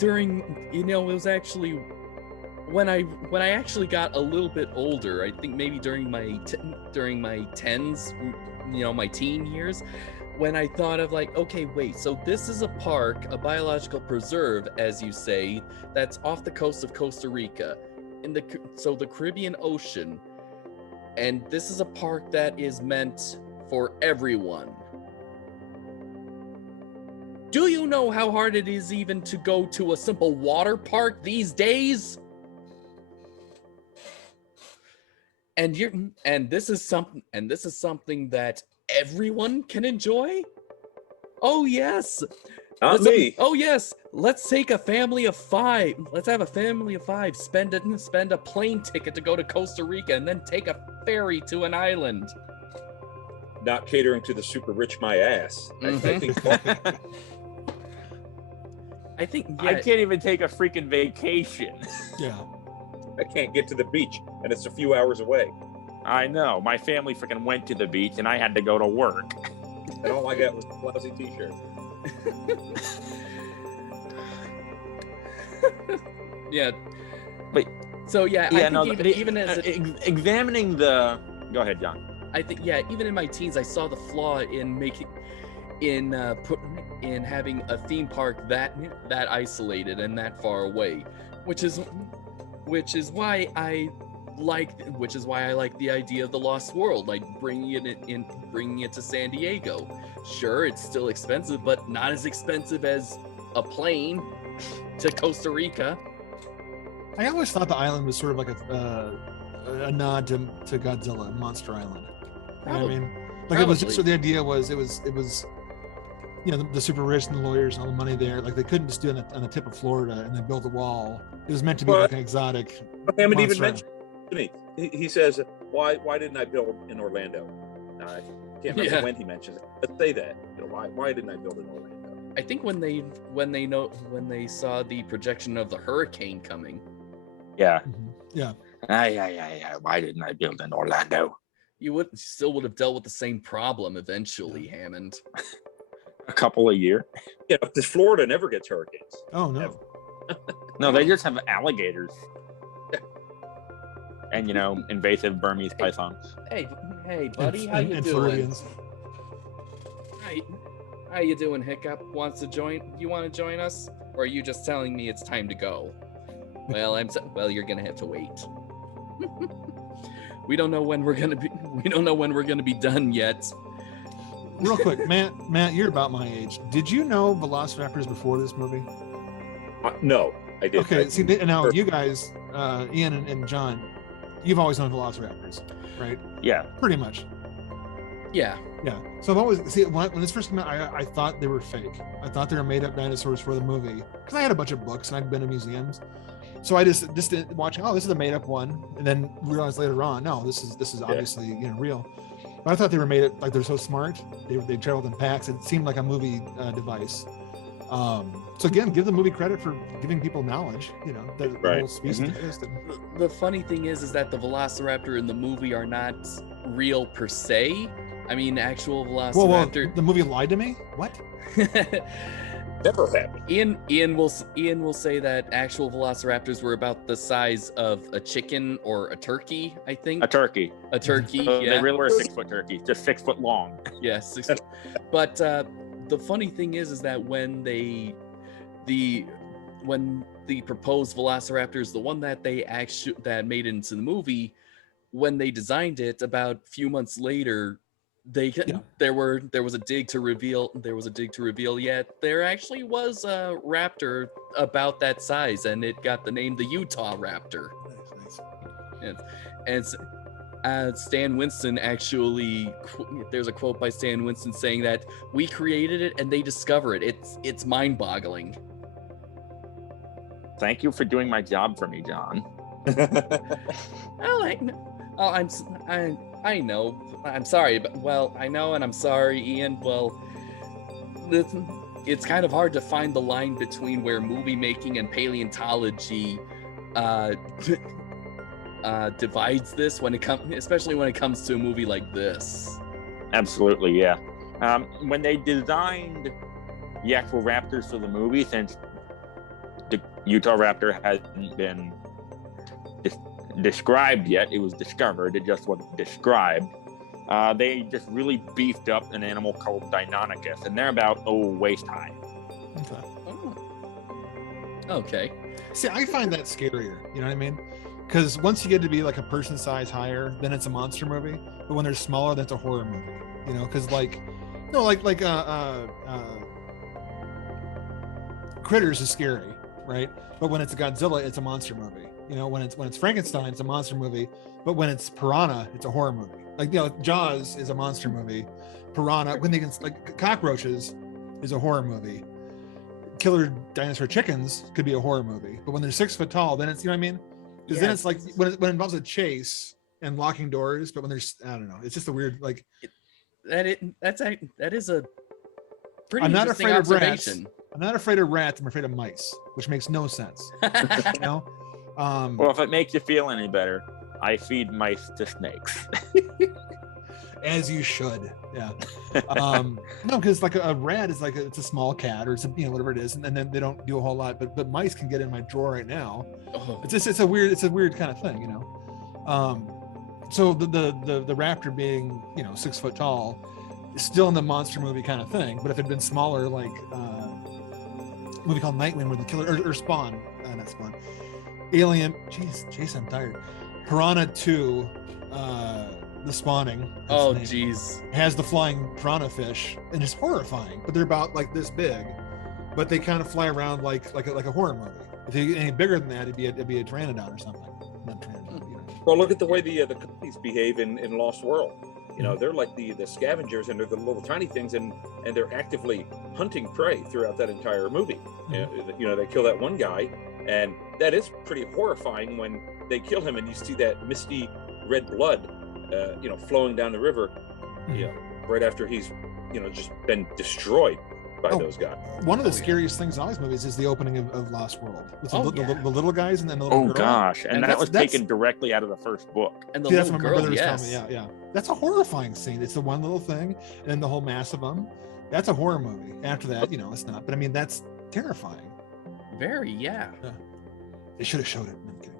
when I actually got a little bit older. I think maybe during my tens, my teen years, when I thought of like, okay, wait, so this is a park, a biological preserve, as you say, that's off the coast of Costa Rica, the Caribbean Ocean, and this is a park that is meant for everyone. Do you know how hard it is even to go to a simple water park these days? And this is something that everyone can enjoy? Oh yes. Not me. Oh yes. Let's take a family of 5. Let's have a family of 5 spend a plane ticket to go to Costa Rica and then take a ferry to an island. Not catering to the super rich my ass. Mm-hmm. I can't even take a freaking vacation. Yeah. I can't get to the beach, and it's a few hours away. I know. My family freaking went to the beach, and I had to go to work. And all I got was a lousy t-shirt. Yeah. But so yeah, yeah, I think even as examining the. Go ahead, John. I think even in my teens, I saw the flaw in having a theme park that isolated and that far away, which is why I like the idea of the Lost World, like bringing it to San Diego. Sure, it's still expensive, but not as expensive as a plane to Costa Rica. I always thought the island was sort of like a nod to Godzilla and Monster Island. You know what I mean? Like Probably. it was just, so the idea was it was you know, the super rich and the lawyers and all the money there, like they couldn't just do it on the tip of Florida and then build a wall. It was meant to be like an exotic. Hammond even mentioned to me. He says, "Why didn't I build in Orlando?" I can't remember when he mentions it. Let's say that. You know, why didn't I build in Orlando? I think when they saw the projection of the hurricane coming. Yeah. Yeah. Why didn't I build in Orlando? You still would have dealt with the same problem eventually, Hammond. A couple a year. Yeah, because Florida never gets hurricanes. Oh no. No, they just have alligators. And invasive Burmese pythons. Hey, buddy, how you and doing? Floridians. How you doing, Hiccup? You want to join us, or are you just telling me it's time to go? Well, you're gonna have to wait. We don't know when we're gonna be done yet. Real quick, Matt, you're about my age. Did you know Velociraptors before this movie? No, I didn't. Okay, see, now you guys, Ian and John, you've always known Velociraptors, right? Yeah. Pretty much. Yeah. Yeah. So I've always when this first came out, I thought they were fake. I thought they were made up dinosaurs for the movie because I had a bunch of books and I'd been to museums. So I just didn't watch. Oh, this is a made up one, and then realized later on, no, this is obviously real. But I thought they were made up like they're so smart. They traveled in packs. It seemed like a movie device. So again, give the movie credit for giving people knowledge. That the whole species existed. The funny thing is that the Velociraptor in the movie are not real per se. I mean, actual Velociraptor. Whoa, the movie lied to me? What? Never happened. Ian will say that actual Velociraptors were about the size of a chicken or a turkey, I think. A turkey. So yeah. They really were a 6-foot turkey, just 6 foot long. Yes. Yeah, but the funny thing is that when the proposed Velociraptors, the one that that made it into the movie, when they designed it, about a few months later, there was a dig to reveal yet there actually was a raptor about that size, and it got the name the Utah Raptor. Nice. And Stan Winston actually, there's a quote by Stan Winston saying that we created it and they discover it. It's mind-boggling. Thank you for doing my job for me, John. I know. I'm sorry, but I know, and I'm sorry, Ian. Well, it's kind of hard to find the line between where movie making and paleontology divides this especially when it comes to a movie like this. Absolutely, yeah. When they designed the actual raptors for the movie, since the Utah Raptor hasn't been described yet, it was discovered, it just wasn't described. They just really beefed up an animal called Deinonychus, and they're about waist high. Okay. Oh. Okay. See, I find that scarier. You know what I mean? Because once you get to be like a person size higher, then it's a monster movie. But when they're smaller, that's a horror movie. Because Critters is scary, right? But when it's a Godzilla, it's a monster movie. When it's Frankenstein, it's a monster movie. But when it's Piranha, it's a horror movie. Jaws is a monster movie. Piranha, when they can, cockroaches, is a horror movie. Killer dinosaur chickens could be a horror movie. But when they're 6 foot tall, then it's, you know what I mean? Because then it's like when it involves a chase and locking doors. But when there's, I don't know, it's just a weird that is a pretty I'm not interesting afraid observation. Of rats. I'm not afraid of rats. I'm afraid of mice, which makes no sense. Well, if it makes you feel any better, I feed mice to snakes. As you should. Yeah. No, because like a rat is like it's a small cat or it's whatever it is, and then they don't do a whole lot. But mice can get in my drawer right now. Oh. It's a weird kind of thing, So the raptor being 6 foot tall is still in the monster movie kind of thing. But if it had been smaller, like a movie called Nightwing where the killer or Spawn, not Spawn, Alien. Jeez, Jason, I'm tired. Piranha 2. The Spawning. Oh, geez. Has the flying piranha fish, and it's horrifying. But they're about like this big, but they kind of fly around like a horror movie. If they get any bigger than that, it'd be a pteranodon or something. Not pteranodon, Well, look at the way the companies behave in Lost World. You know, they're like the scavengers, and they're the little tiny things, and they're actively hunting prey throughout that entire movie. You know, they kill that one guy, and that is pretty horrifying when they kill him, and you see that misty red blood, you know, flowing down the river, you know, right after he's, you know, just been destroyed by those guys. One of the scariest things in all these movies is the opening of Lost World. It's the little guys and then the little girl. Oh gosh, and that was taken directly out of the first book. And the See, little girl, telling me. Yeah. That's a horrifying scene. It's the one little thing, and then the whole mass of them. That's a horror movie. After that, you know, it's not. But I mean, that's terrifying. Very, yeah. They should have showed it. I'm kidding.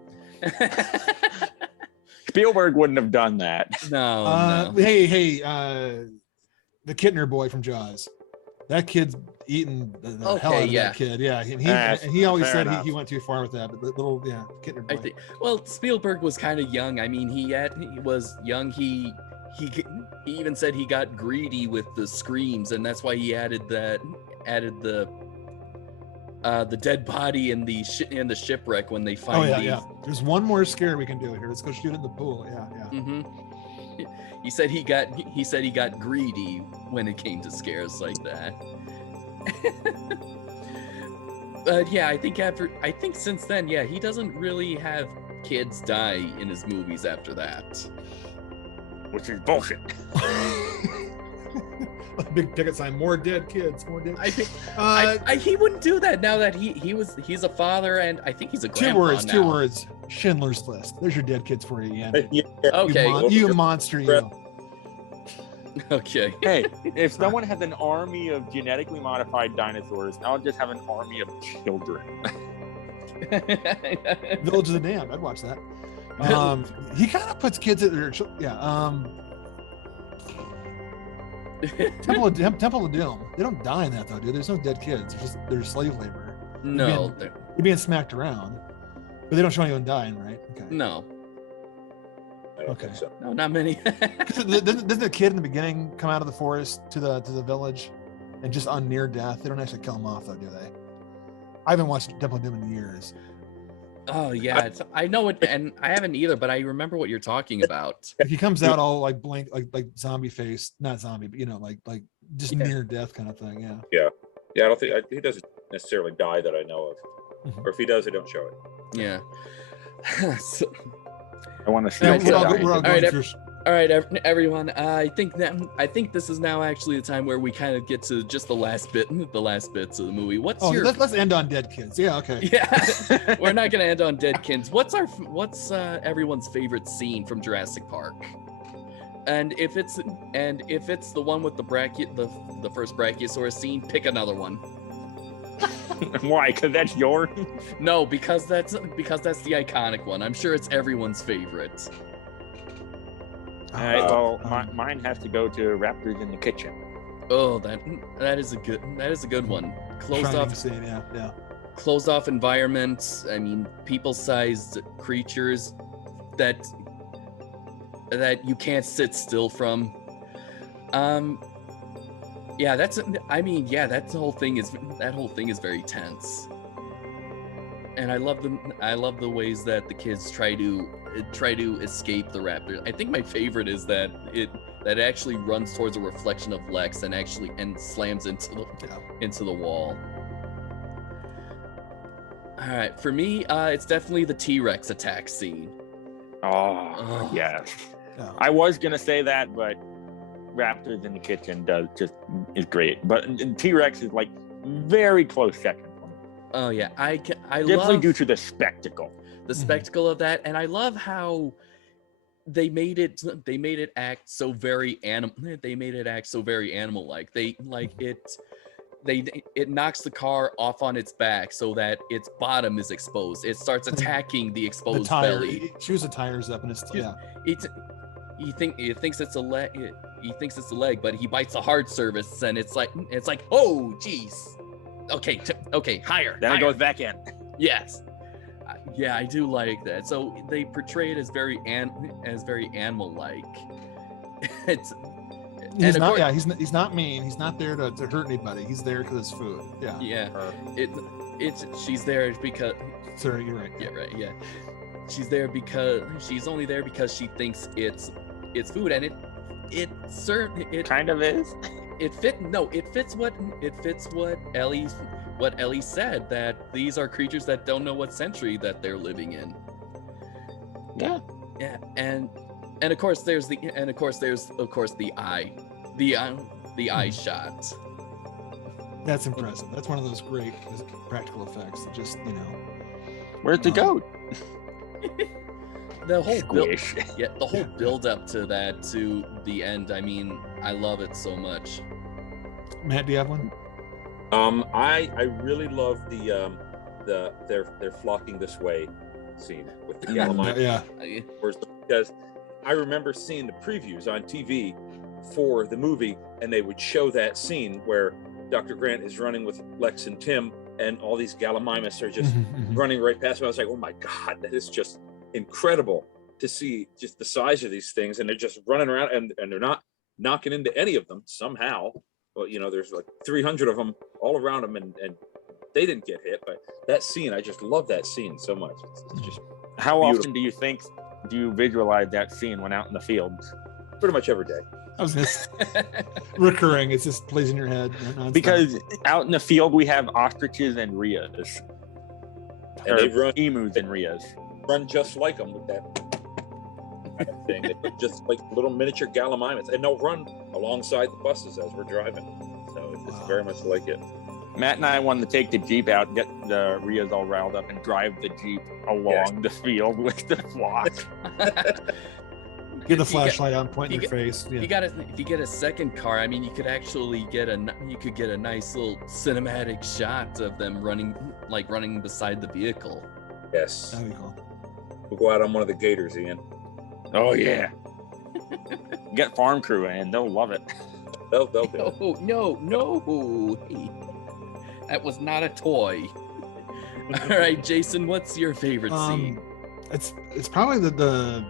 Spielberg wouldn't have done that. No. Hey, the Kittner boy from Jaws. That kid's eating the hell out of that kid. Yeah, and he always said he went too far with that. But the little Kittner boy. Well, Spielberg was kind of young. I mean, he was young. He even said he got greedy with the screams, and that's why he added the dead body in the shipwreck when they find There's one more scare we can do here. Let's go shoot it in the pool. He said he got greedy when it came to scares like that. But yeah, I think since then, he doesn't really have kids die in his movies after that, which is bullshit. Big ticket sign, more dead kids, more dead. I think he wouldn't do that now that he's a father, and I think he's a grandpa. Two words, Schindler's List. There's your dead kids for you, Ian. Okay. You monster, you. Okay. Hey, if someone has an army of genetically modified dinosaurs, I'll just have an army of children. Village of the Damned, I'd watch that. He kind of puts kids at their Temple of Doom. They don't die in that though, dude. There's no dead kids. They're slave labor. No, they're being smacked around, but they don't show anyone dying, right? Okay. No. I don't think so. No, not many. Doesn't the kid in the beginning come out of the forest to the village and just on near death? They don't actually kill him off though, do they? I haven't watched Temple of Doom in years. Oh yeah, I know it, and I haven't either, but I remember what you're talking about. He comes out all like blank, like zombie face, not zombie, but you know, like just near death kind of thing. Yeah. I don't think he doesn't necessarily die that I know of, or if he does, they don't show it. Yeah. So, I want to see. All right, everyone. I think this is now actually the time where we kind of get to just the last bits of the movie. Let's end on dead kids. Yeah, okay. Yeah, we're not gonna end on dead kids. What's everyone's favorite scene from Jurassic Park? And if it's the one with the first Brachiosaurus scene, pick another one. Why? Because that's yours? No, because that's the iconic one. I'm sure it's everyone's favorite. All right, well, mine has to go to Raptors in the Kitchen. Oh, that is a good one. Closed off environments. I mean, people-sized creatures that you can't sit still from. That whole thing is very tense. And I love the ways that the kids try to escape the raptor. I think my favorite is that it actually runs towards a reflection of Lex and slams into the wall. All right, for me, it's definitely the T-Rex attack scene. Oh. Yes. Oh. I was gonna say that, but Raptors in the Kitchen is great. But T-Rex is like very close second. Oh yeah, I definitely love due to the spectacle. The spectacle of that, and I love how they made it act so very animal-like. It knocks the car off on its back so that its bottom is exposed. It starts attacking the exposed belly. It chews the tires up, and He thinks it's a leg. He thinks it's a leg, but he bites the hard surface, and it's like, oh, geez. Okay, higher. Then it goes back in. Yes. Yeah, I do like that. So they portray it as very animal-like. He's not mean. He's not there to hurt anybody. He's there because it's food. Yeah. Yeah. She's there because. Sorry, you're right. Yeah, right. Yeah. she's only there because she thinks it's food, and it kind of is. It fits what Ellie said, that these are creatures that don't know what century that they're living in. Yeah. Yeah, and of course there's the eye shot. That's impressive. That's one of those great practical effects that just, Where's the goat? The whole build up to that, to the end. I mean, I love it so much. Matt, do you have one? I really love they're flocking this way scene with the Galamine. Yeah. Because I remember seeing the previews on TV for the movie, and they would show that scene where Dr. Grant is running with Lex and Tim, and all these Gallimimus are just running right past me. I was like, oh my God, that is just incredible to see just the size of these things, and they're just running around, and they're not knocking into any of them somehow. Well, there's like 300 of them all around them, and they didn't get hit. But that scene, I just love that scene so much. It's just how beautiful. Often do you visualize that scene when out in the fields? Pretty much every day. I was just recurring. It's just plays in your head. Because out in the field we have ostriches and rheas. And they run emus and rheas. Run just like them with that kind of thing. They look just like little miniature Gallimimus, and they'll run alongside the buses as we're driving. So it's very much like it. Matt and I wanted to take the Jeep out, get the rheas all riled up, and drive the Jeep along the field with the flock. Get the flashlight out and point in your face. Yeah. If you get a second car, I mean, you could actually get a nice little cinematic shot of them running beside the vehicle. Yes. That'd be cool. We'll go out on one of the gators, Ian. Oh yeah. Get farm crew in, they'll love it. They'll do it. Oh no. That was not a toy. All right, Jason, what's your favorite scene? It's probably the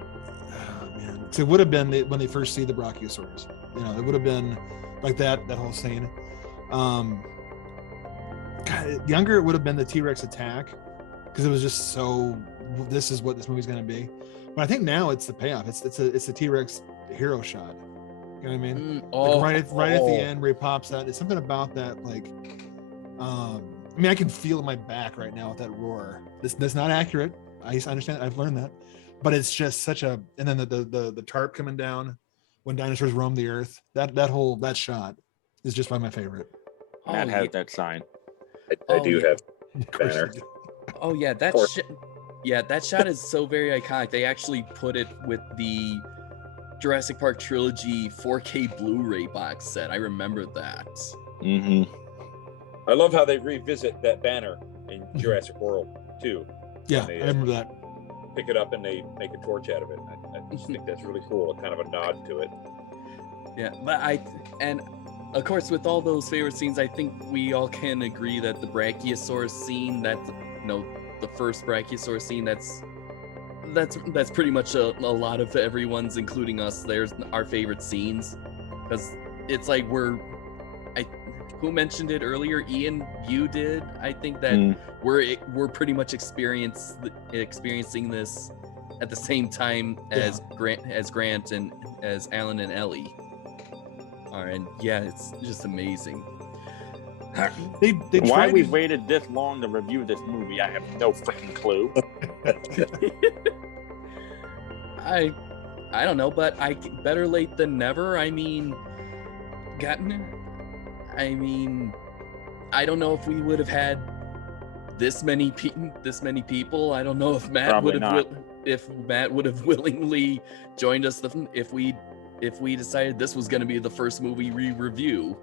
it would have been when they first see the Brachiosaurus. It would have been like that whole scene. Younger, it would have been the T-Rex attack, because it was just so. This is what this movie's going to be. But I think now it's the payoff. It's a T-Rex hero shot. You know what I mean? Right at the end where he pops out. It's something about that, like. I can feel in my back right now with that roar. That's not accurate. I understand. I've learned that. But it's just such a, and then the tarp coming down when dinosaurs roam the earth. That shot is just one of my favorite. Matt has that sign. I do have banner. Oh yeah, that shot is so very iconic. They actually put it with the Jurassic Park trilogy 4K Blu-ray box set. I remember that. Mm-hmm. I love how they revisit that banner in Jurassic World too. Yeah, I remember that. Pick it up and they make a torch out of it. I just think that's really cool. Kind of a nod to it. Yeah, but and of course with all those favorite scenes, I think we all can agree that the Brachiosaurus scene, the first Brachiosaurus scene, that's pretty much a lot of everyone's, including us. There's our favorite scenes, because it's like who mentioned it earlier? Ian, you did. I think that we're pretty much experiencing this at the same time as Grant and as Alan and Ellie are, and it's just amazing. Why we waited this long to review this movie, I have no freaking clue. I don't know, but better late than never. I don't know if we would have had this many people. I don't know if Matt would have willingly joined us if we decided this was going to be the first movie we review.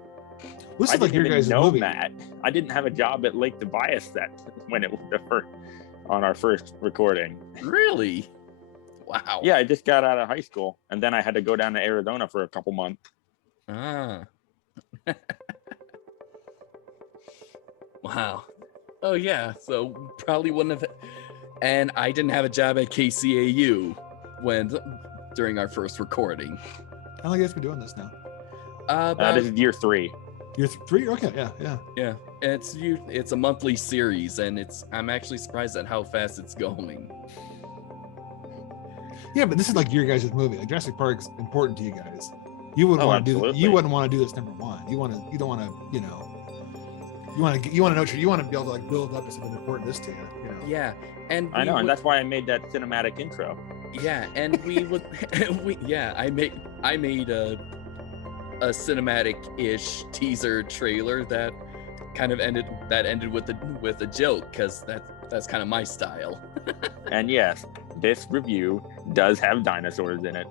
What's I like your didn't guys' even know movie? Matt. I didn't have a job at Lake Tobias set when it was on our first recording. Really? Wow. Yeah, I just got out of high school, and then I had to go down to Arizona for a couple months. Ah. Wow. Oh yeah. So probably wouldn't have. And I didn't have a job at KCAU during our first recording. How long have you guys been doing this now? This is year 3. Year 3? Okay, yeah. It's a monthly series, and I'm actually surprised at how fast it's going. Yeah, but this is like your guys' movie. Like Jurassic Park's important to you guys. You wouldn't want to do. You wouldn't want to do this number one. You want to. You don't want to. You know. You want to. You want to know. You want to be able to like build up as something important this to you. You know. Yeah, and I know, and that's why I made that cinematic intro. Yeah, and we would. I made a cinematic-ish teaser trailer that kind of ended with a joke, because that's kind of my style. And yes, this review does have dinosaurs in it.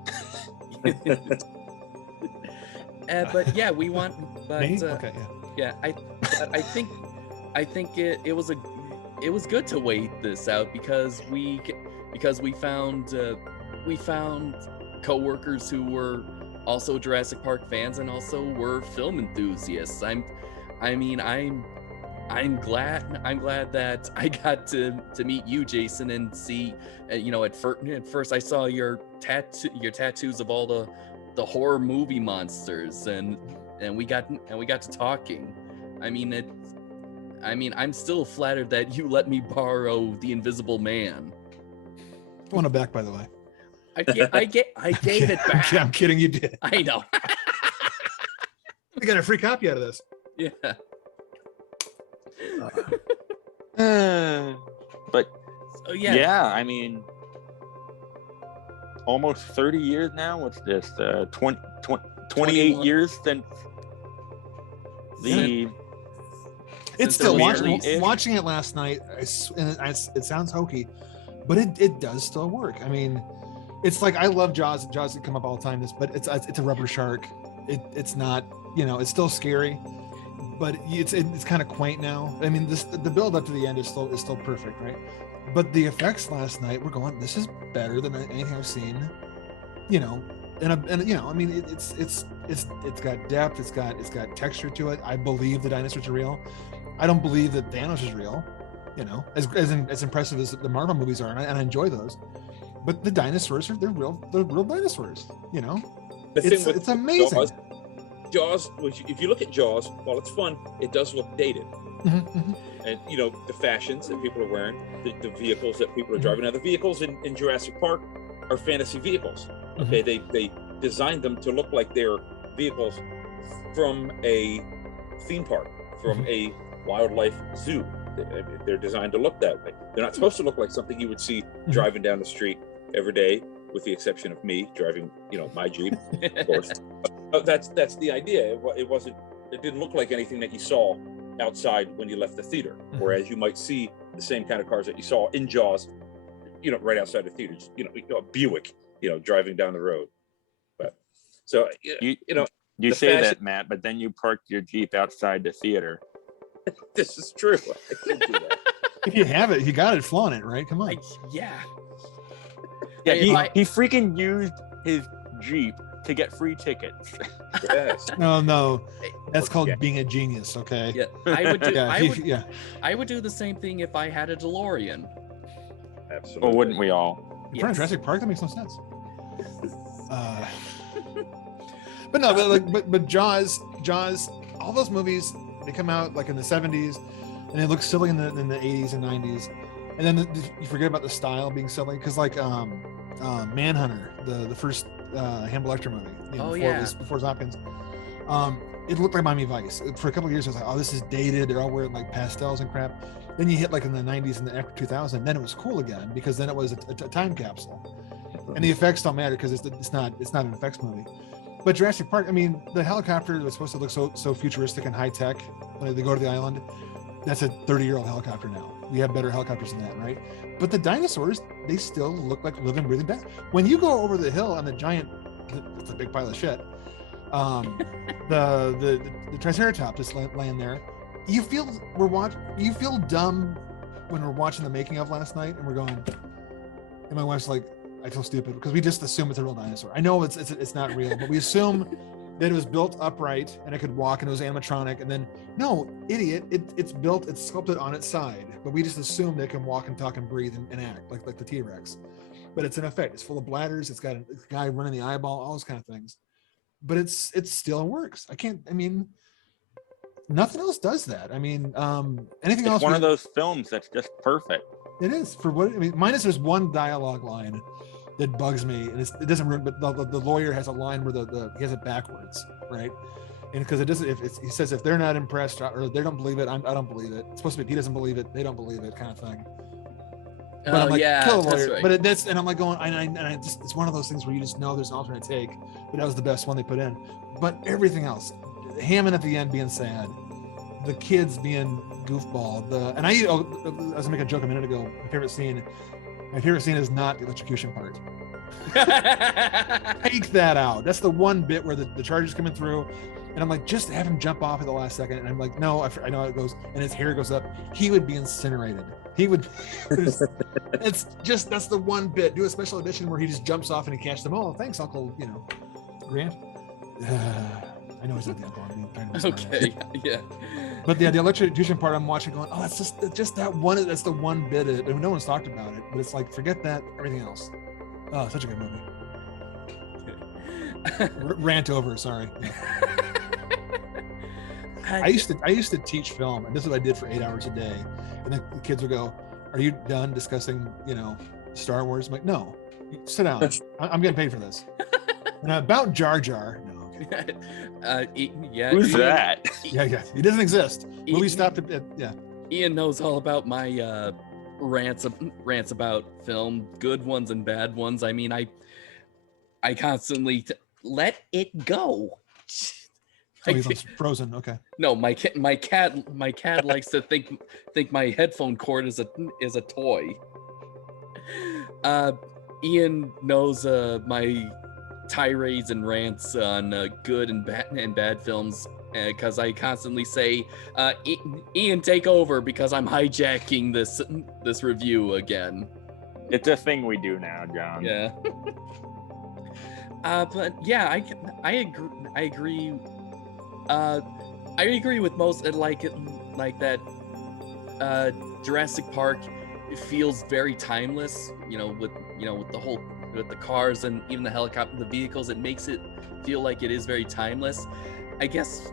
But yeah, we want. But okay, yeah. I think it was good to wait this out, because we found coworkers who were also Jurassic Park fans and also were film enthusiasts. I'm glad that I got to meet you, Jason, and see, at first I saw your tattoos of all the horror movie monsters, and we got to talking. I'm still flattered that you let me borrow The Invisible Man. I want it back, by the way. I gave it back. I'm kidding, you did. I know. We got a free copy out of this. Yeah. But so, yeah. Yeah, almost 30 years now. What's this? 28 years since the. It's still watching it last night. It sounds hokey, but it does still work. It's like, I love Jaws. Jaws that come up all the time. But it's a rubber shark. It's not, it's still scary, but it's kind of quaint now. The build up to the end is still perfect, right? But the effects last night, we're going, this is better than anything I've seen. It's got depth. It's got texture to it. I believe the dinosaurs are real. I don't believe that Thanos is real. As impressive as the Marvel movies are, and I enjoy those. But the dinosaurs they're real dinosaurs. It's amazing. Jaws, if you look at Jaws, while it's fun, it does look dated. Mm-hmm. And the fashions that people are wearing, the vehicles that people are driving. Now the vehicles in Jurassic Park are fantasy vehicles. Okay, they designed them to look like they're vehicles from a theme park, from a wildlife zoo. They're designed to look that way. They're not supposed to look like something you would see driving down the street every day, with the exception of me driving, my Jeep, of course. That's the idea. It didn't look like anything that you saw outside when you left the theater. Whereas you might see the same kind of cars that you saw in Jaws, right outside the theaters. A Buick, driving down the road. But so you say that, Matt, but then you parked your Jeep outside the theater. This is true. I did do that. If you have it, you got it, flaunt it, right? Come on. Yeah. Yeah, he freaking used his Jeep to get free tickets. Yes. No, that's called being a genius. Okay. Yeah, I would do. I would do the same thing if I had a DeLorean. Absolutely. Well, wouldn't we all? In front of Jurassic Park, that makes no sense. But no, but Jaws, all those movies, they come out like in the 70s, and they look silly in the 80s and 90s, and then you forget about the style being silly, because like Manhunter, the first Hannibal Lecter movie, before Hopkins, it looked like Miami Vice. For a couple of years, I was like, oh, this is dated. They're all wearing like pastels and crap. Then you hit like in the 90s and after 2000, then it was cool again, because then it was a time capsule, and the effects don't matter because it's not an effects movie. But Jurassic Park, the helicopter was supposed to look so futuristic and high tech when they go to the island. That's a 30-year-old helicopter now. We have better helicopters than that, right? But the dinosaurs, they still look like living, breathing back. When you go over the hill on the giant, it's a big pile of shit. The Triceratops is laying there. You feel dumb when we're watching the making of last night, and we're going, and my wife's like, I feel stupid because we just assume it's a real dinosaur. I know it's not real, but we assume that it was built upright and it could walk and it was animatronic. And then, no, idiot, it's sculpted on its side, but we just assume they can walk and talk and breathe and act like the T-Rex. But it's an effect. It's full of bladders. It's got a guy running the eyeball, all those kind of things. But it still works. Nothing else does that. Anything else? It's one of those films that's just perfect. It is, for what minus there's one dialogue line that bugs me, and it doesn't ruin. But the lawyer has a line where he has it backwards, right? And because it doesn't, he says if they're not impressed or they don't believe it, I don't believe it. It's supposed to be if he doesn't believe it, they don't believe it, kind of thing. But I'm like, kill the lawyer. Right. But and I'm like going, and I just, it's one of those things where you just know there's an alternate take, but that was the best one they put in. But everything else, Hammond at the end being sad, the kids being goofball, and I was gonna make a joke a minute ago. My favorite scene is not the electrocution part. Take that out. That's the one bit where the charge is coming through. And I'm like, just have him jump off at the last second. And I'm like, no, I know how it goes. And his hair goes up. He would be incinerated. He would. It's just, that's the one bit. Do a special edition where he just jumps off and he catches them. Oh, thanks, Uncle, Grant. I know he's not the uncle. I'm trying to okay, yeah. But yeah, the electrocution part I'm watching going, oh, that's just that one. That's the one bit. And no one's talked about it. But it's like, forget that, everything else. Oh, such a good movie. Rant over, sorry. Yeah. I used to teach film, and this is what I did for 8 hours a day. And the kids would go, "Are you done discussing, Star Wars?" I'm like, "No, sit down. I'm getting paid for this." And about Jar Jar, no. Yeah. Who's that? Yeah, he doesn't exist. Movie stopped at yeah. Ian knows all about my rants about film, good ones and bad ones. I mean, I constantly let it go. Oh, he's frozen. Okay. No, my cat likes to think my headphone cord is a toy. Ian knows my tirades and rants on good and bad films because I constantly say, "Ian, take over," because I'm hijacking this review again. It's a thing we do now, John. Yeah. But yeah, I agree. I agree with most like that. Jurassic Park, it feels very timeless. With the cars and even the helicopter, the vehicles, it makes it feel like it is very timeless. I guess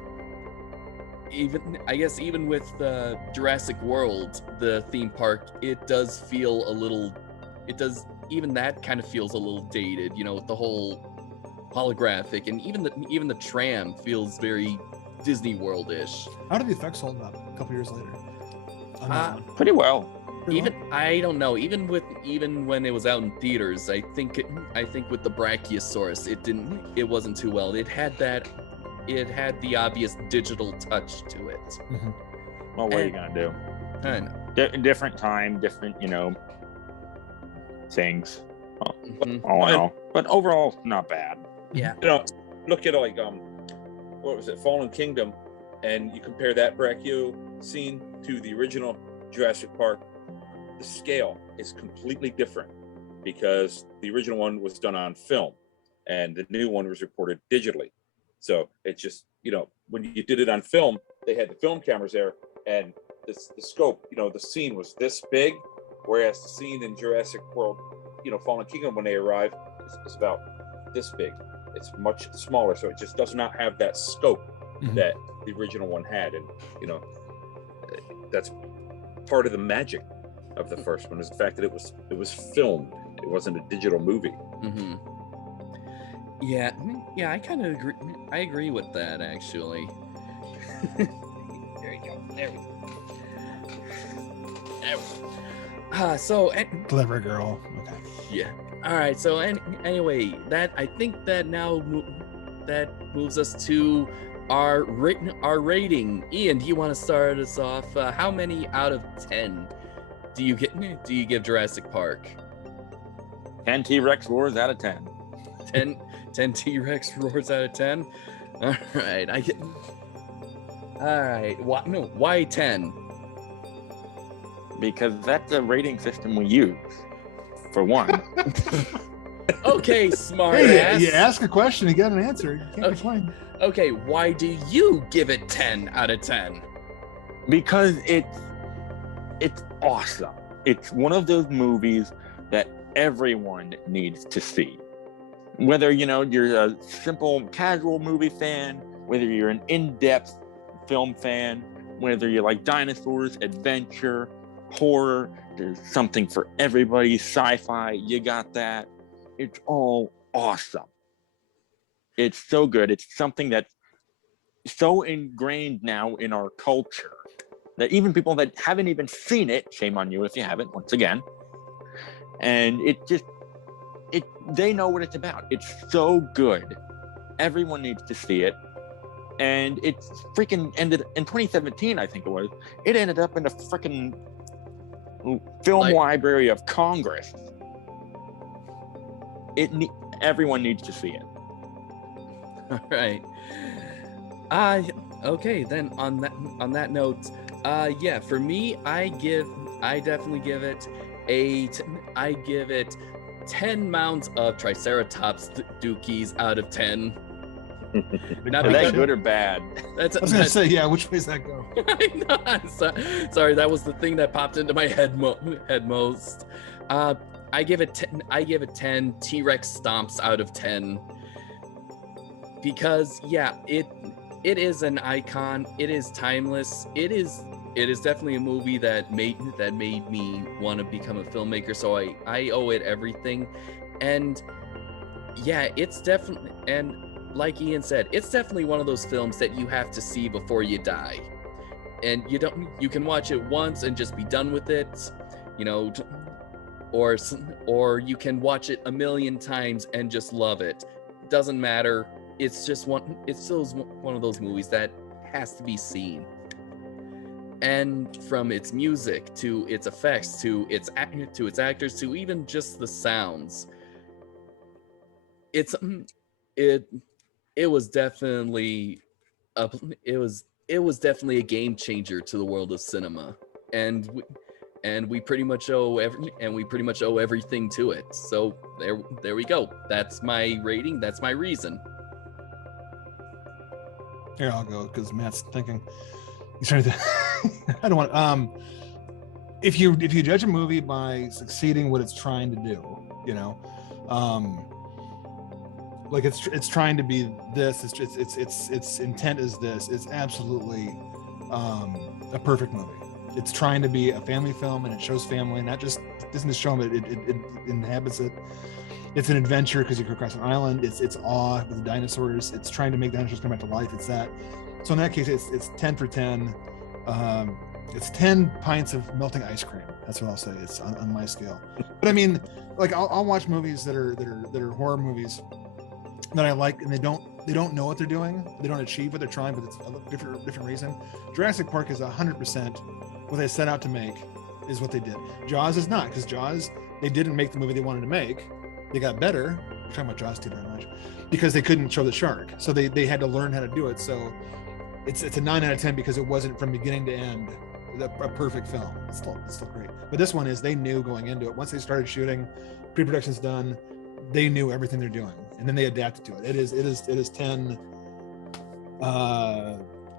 even with Jurassic World, the theme park, it does feel a little. Even that kind of feels a little dated. With the whole holographic, and even the tram feels very Disney World-ish. How do the effects hold up a couple years later? Pretty well. I don't know. Even when it was out in theaters, I think with the Brachiosaurus, it wasn't too well. It had the obvious digital touch to it. Mm-hmm. Well, what are you gonna do? I know. Different time, different things. All in all, but overall, not bad. Yeah. Look at what was it, Fallen Kingdom, and you compare that Brachio scene to the original Jurassic Park. The scale is completely different because the original one was done on film and the new one was reported digitally. So it's just, when you did it on film, they had the film cameras there, and the scope, the scene was this big, whereas the scene in Jurassic World, Fallen Kingdom, when they arrive, is about this big. It's much smaller, so it just does not have that scope that the original one had. And that's part of the magic of the first one, is the fact that it was filmed. It wasn't a digital movie. Mm-hmm. Yeah, I kind of agree. I agree with that, actually. There you go. There we go. So clever girl. Okay. Yeah. All right. So anyway, I think that now that moves us to our rating. Ian, do you want to start us off? How many out of 10 do you give Jurassic Park? 10 T-Rex roars out of 10. 10 T-Rex roars out of 10. All right. All right. Why 10? Because that's a rating system we use. For one. Okay, smart ass. You ask a question, you get an answer. You can't complain. Okay, why do you give it 10 out of 10? Because it's awesome. It's one of those movies that everyone needs to see. Whether you're a simple casual movie fan, whether you're an in-depth film fan, whether you like dinosaurs, adventure, horror, there's something for everybody. Sci-fi, you got that. it's all awesome. It's so good. It's something that's so ingrained now in our culture that even people that haven't even seen it, shame on you if you haven't, once again, and they know what it's about. It's so good. Everyone needs to see it. And it's freaking ended in 2017, I think it was. It ended up in the freaking film library of Congress. Everyone needs to see it. All right. Okay, then on that note, yeah, for me, I definitely give it 10 mounds of Triceratops dookies out of 10. Not that good or bad? I was gonna say, yeah. Which way does that go? I'm sorry, that was the thing that popped into my head most. I give it 10 T-Rex stomps out of 10 because yeah, it is an icon. It is timeless. It is definitely a movie that made me want to become a filmmaker. So I owe it everything, and yeah, it's definitely, and like Ian said, it's definitely one of those films that you have to see before you die. And you can watch it once and just be done with it, or you can watch it a million times and just love it. It doesn't matter. It's still one of those movies that has to be seen. And from its music to its effects to its actors to even just the sounds, it was definitely a game changer to the world of cinema, and we pretty much owe everything to it. So there we go. That's my rating. That's my reason. Here, I'll go because Matt's thinking. He's trying to. I don't want. If you judge a movie by succeeding what it's trying to do, like it's trying to be this, its intent is this, it's absolutely a perfect movie. It's trying to be a family film, and it shows family, not just doesn't just show them, it inhabits it. It's an adventure because you go across an island. It's awe with the dinosaurs. It's trying to make dinosaurs come back to life. It's that. So in that case, it's 10 for 10. It's 10 pints of melting ice cream. That's what I'll say. It's on my scale. But I mean, like I'll watch movies that are horror movies that I like, and they don't know what they're doing. They don't achieve what they're trying, but it's a different reason. Jurassic Park is 100% what they set out to make is what they did. Jaws is not, because Jaws, they didn't make the movie they wanted to make. They got better. I'm talking about Jaws too very much because they couldn't show the shark, so they had to learn how to do it. So it's a 9 out of 10 because it wasn't from beginning to end a perfect film. It's still great. But this one is, they knew going into it. Once they started shooting, pre-production's done, they knew everything they're doing, and then they adapted to it. It is 10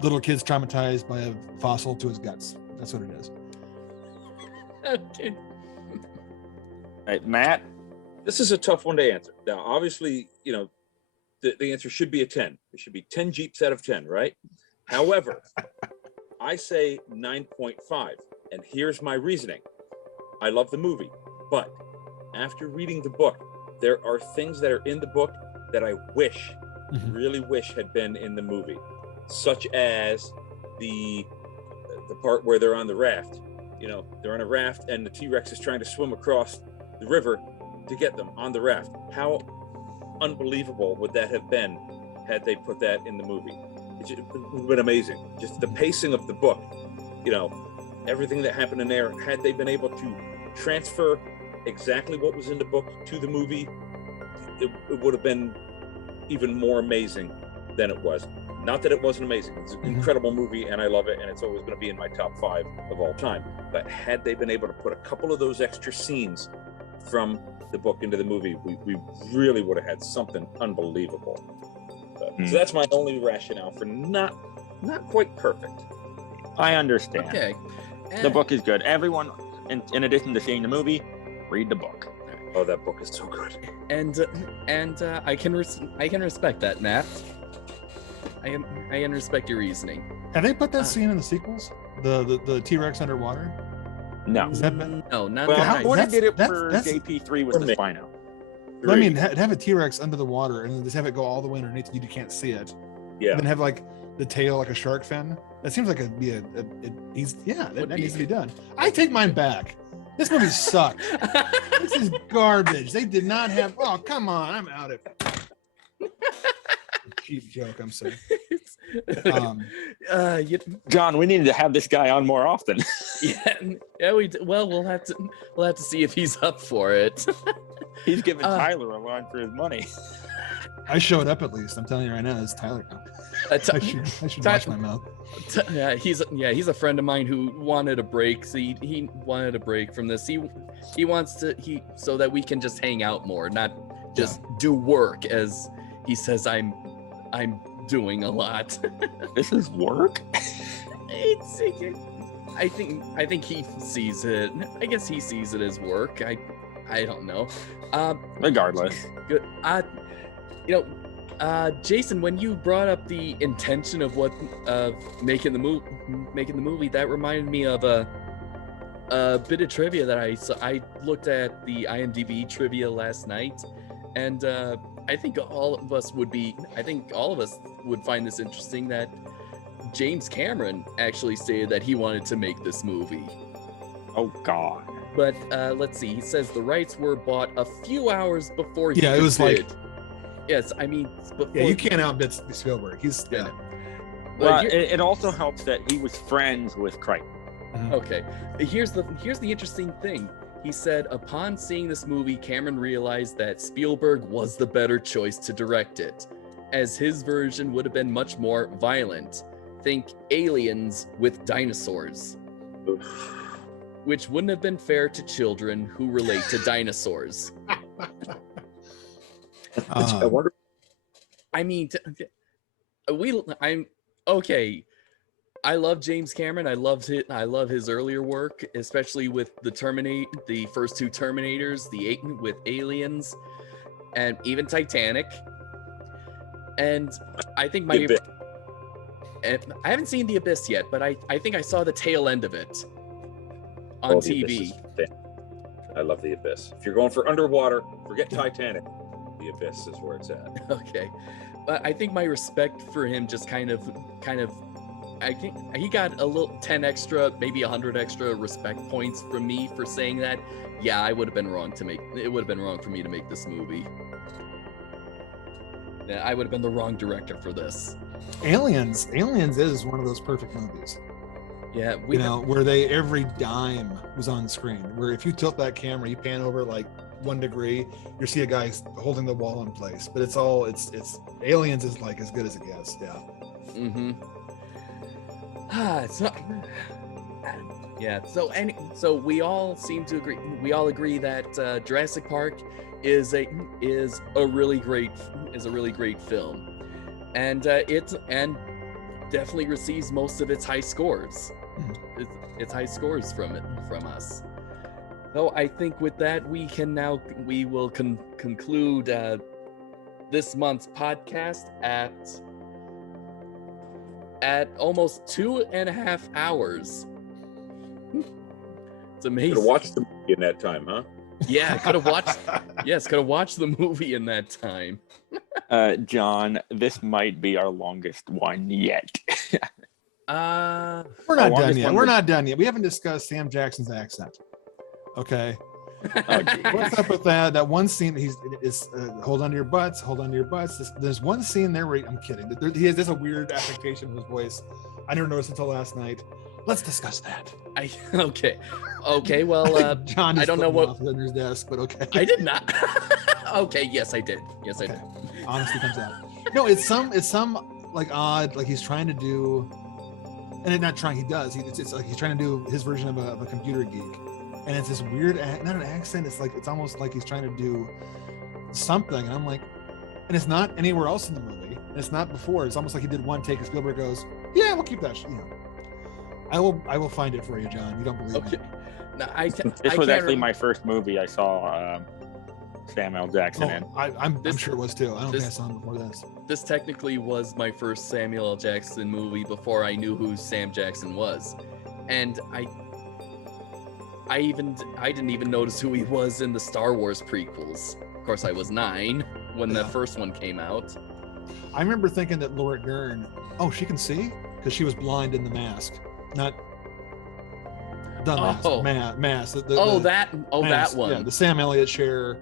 little kids traumatized by a fossil to his guts. That's what it is. Okay. All right, Matt. This is a tough one to answer. Now, obviously, the answer should be a 10. It should be 10 Jeeps out of 10, right? However, I say 9.5, and here's my reasoning. I love the movie, but after reading the book, there are things that are in the book that I really wish had been in the movie, such as the part where they're on the raft. They're on a raft and the T-Rex is trying to swim across the river to get them on the raft. How unbelievable would that have been had they put that in the movie? It would have been amazing. Just the pacing of the book, everything that happened in there, had they been able to transfer exactly what was in the book to the movie, it would have been even more amazing than it was. Not that it wasn't amazing. It's an incredible movie, and I love it, and it's always going to be in my top 5 of all time. But had they been able to put a couple of those extra scenes from the book into the movie, we really would have had something unbelievable. So that's my only rationale for not quite perfect. I understand. Okay. The book is good. Everyone, in addition to seeing the movie, read the book. Oh, that book is so good. And I can respect that, Matt. I can respect your reasoning. Have they put that scene in the sequels? The T-Rex underwater? No. Has that been? No, not Well, that. how did it for that's JP3 with the Spino? I mean, have a T-Rex under the water and then just have it go all the way underneath you can't see it. Yeah. And then have like the tail like a shark fin. That seems like that needs to be done. I take mine back. This movie sucked. This is garbage. They did not have. Oh, come on! I'm out of it. Cheap joke. I'm sorry. John, we need to have this guy on more often. yeah. We'll have to see if he's up for it. He's giving Tyler a run for his money. I showed up at least. I'm telling you right now, it's Tyler. I should watch my mouth. He's a friend of mine who wanted a break. So he wanted a break from this. He wants so that we can just hang out more, not just do work, as he says I'm doing a lot. This is work? I think he sees it. I guess he sees it as work. I don't know. Regardless. Good. Jason, when you brought up the intention of making the movie, that reminded me of a bit of trivia that I saw. I looked at the IMDb trivia last night, and I think all of us would find this interesting, that James Cameron actually stated that he wanted to make this movie. Oh God. But let's see. He says the rights were bought a few hours before he it was bid. like. Yes, I mean, before you can't outbid Spielberg. He's Well, it also helps that he was friends with Crichton. Okay, here's the interesting thing. He said upon seeing this movie, Cameron realized that Spielberg was the better choice to direct it, as his version would have been much more violent. Think Aliens with dinosaurs. Oof. Which wouldn't have been fair to children who relate to dinosaurs. I wonder. I mean, I'm okay. I love James Cameron. I love his earlier work, especially with the first two Terminators, with Aliens, and even Titanic. And I think I haven't seen The Abyss yet, but I think I saw the tail end of it on TV. I love The Abyss. If you're going for underwater, forget Titanic. The Abyss is where it's at. Okay, but I think my respect for him just kind of I think he got a little 10 extra, maybe 100 extra respect points from me for saying that. Yeah, it would have been wrong for me to make this movie. Yeah, I would have been the wrong director for this. Aliens is one of those perfect movies. Yeah, where every dime was on screen. Where if you tilt that camera, you pan over like 1 degree, you see a guy holding the wall in place. But it's Aliens is like as good as it gets. Yeah. Mm-hmm. So we all seem to agree. We all agree that Jurassic Park is a really great film, and it definitely receives most of its high scores. Its high scores from us. So I think with that we will conclude this month's podcast at almost 2.5 hours. It's amazing. Could have watched the movie in that time, huh? Yeah, could have watched the movie in that time. John, this might be our longest one yet. We're not done yet. We're not done yet. We haven't discussed Sam Jackson's accent. Okay. What's up with that? That one scene, is hold on to your butts, hold on to your butts. There's one scene there where I'm kidding. There's a weird affectation of his voice. I never noticed until last night. Let's discuss that. Okay. Well, John, I don't know what under his desk, but okay. I did not. Okay. Yes, I did. Yes, okay. I did. Honesty comes out. No, it's some like odd, like he's trying to do, and it's not trying. He does. It's like he's trying to do his version of a computer geek. And it's this weird, not an accent. It's almost like he's trying to do something. And I'm like, and it's not anywhere else in the movie. And it's not before. It's almost like he did one take and Spielberg goes, yeah, we'll keep that. I will find it for you, John. You don't believe me. No, this was actually my first movie I saw Samuel Jackson in. I'm sure it was too. I don't think I saw him before this. This technically was my first Samuel L. Jackson movie before I knew who Sam Jackson was. And I didn't even notice who he was in the Star Wars prequels. course, I was 9 when the first one came out. I remember thinking that Laura Dern, she can see? Because she was blind in The Mask. Not The Mask. Mask. That one. Yeah, the Sam Elliott share.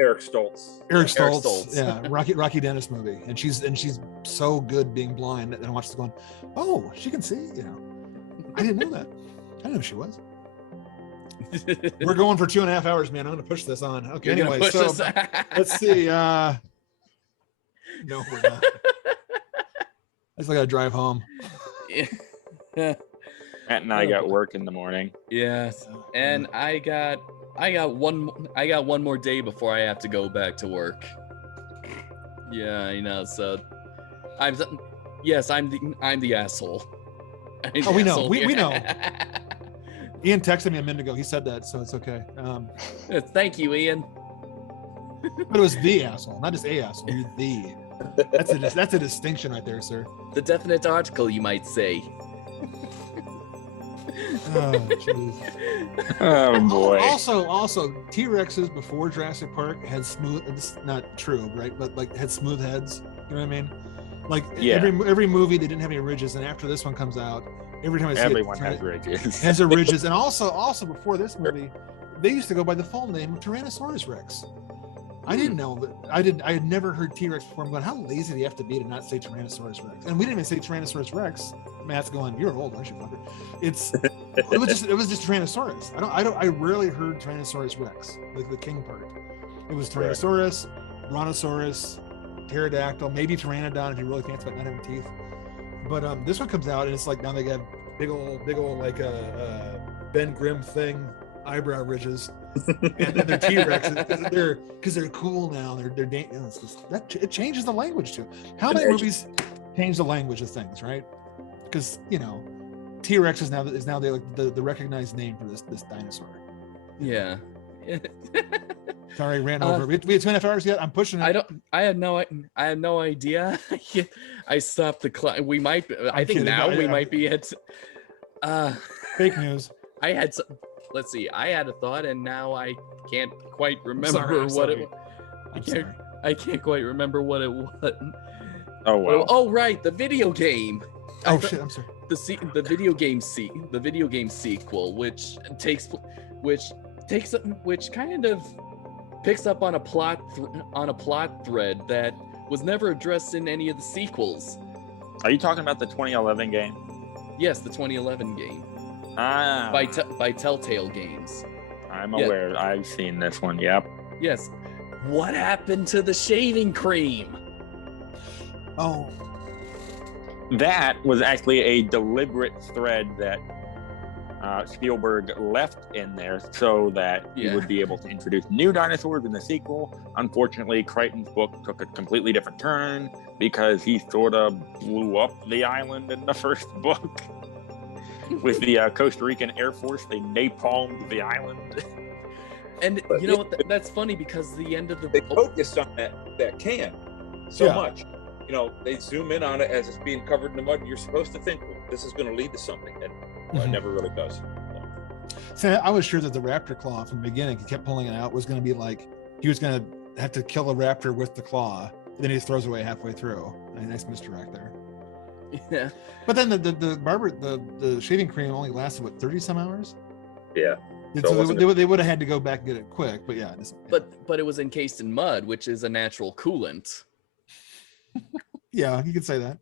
Eric Stoltz. Eric Stoltz. Yeah, Rocky Dennis movie. And she's so good being blind, and I watched it going, oh, she can see? I didn't know that. I didn't know she was. We're going for 2.5 hours, man. I'm going to push this on. Okay, anyway, so let's see. No, we're not. I just got to drive home. Matt and I got work in the morning. Yes, and I got one more day before I have to go back to work. Yeah, I know. So, I'm the asshole. We know. We know. Ian texted me a minute ago. He said that, so it's okay. Thank you, Ian. But it was the asshole, not just a asshole. You're the. That's a distinction right there, sir. The definite article, you might say. Oh, jeez. Oh boy. Also, T-Rexes before Jurassic Park had smooth. It's not true, right? But like had smooth heads. You know what I mean? Like every movie, they didn't have any ridges, and after this one comes out, every time I see everyone has ridges. Has ridges, and also before this movie, they used to go by the full name of Tyrannosaurus Rex. I didn't know that. I had never heard T-Rex before. I'm going, how lazy do you have to be to not say Tyrannosaurus Rex? And we didn't even say Tyrannosaurus Rex. Matt's going, you're old, aren't you, fucker? It was just Tyrannosaurus. I rarely heard Tyrannosaurus Rex, like the king part. It was Tyrannosaurus, Brontosaurus, Pterodactyl, maybe Pteranodon if you really fancy about not having teeth. But this one comes out and it's like now they got big old like Ben Grimm thing eyebrow ridges, and then they're T-Rex because they're cool now. It changes the language too. How many movies change the language of things, right? Because T-Rex is now the recognized name for this dinosaur. Yeah. Sorry, ran over. We had 2.5 hours yet. I'm pushing it. I have no idea. I stopped the clock. We might. I think now we might be at. Fake news. I had some. Let's see. I had a thought, and now I can't quite remember what it. I can't quite remember what it was. Oh well. Oh right, the video game. Oh shit! I'm sorry. The video game sequel, which kind of picks up on a plot thread that was never addressed in any of the sequels. Are you talking about the 2011 game? Yes, the 2011 game. By Telltale Games. I'm aware. I've seen this one. Yep. Yes. What happened to the shaving cream? Oh. That was actually a deliberate thread that Spielberg left in there so that he would be able to introduce new dinosaurs in the sequel. Unfortunately, Crichton's book took a completely different turn because he sort of blew up the island in the first book. With the Costa Rican Air Force, they napalmed the island. And that's funny because the end of they focused on that can so much. They zoom in on it as it's being covered in the mud. And you're supposed to think this is going to lead to something, and it never really does. So I was sure that the raptor claw from the beginning, he kept pulling it out, was going to be like he was going to have to kill a raptor with the claw, and then he throws away halfway through. A nice misdirect there. Yeah. But then the shaving cream only lasted 30 some hours? Yeah. So they would have had to go back and get it quick, but yeah. But it was encased in mud, which is a natural coolant. Yeah, you could say that.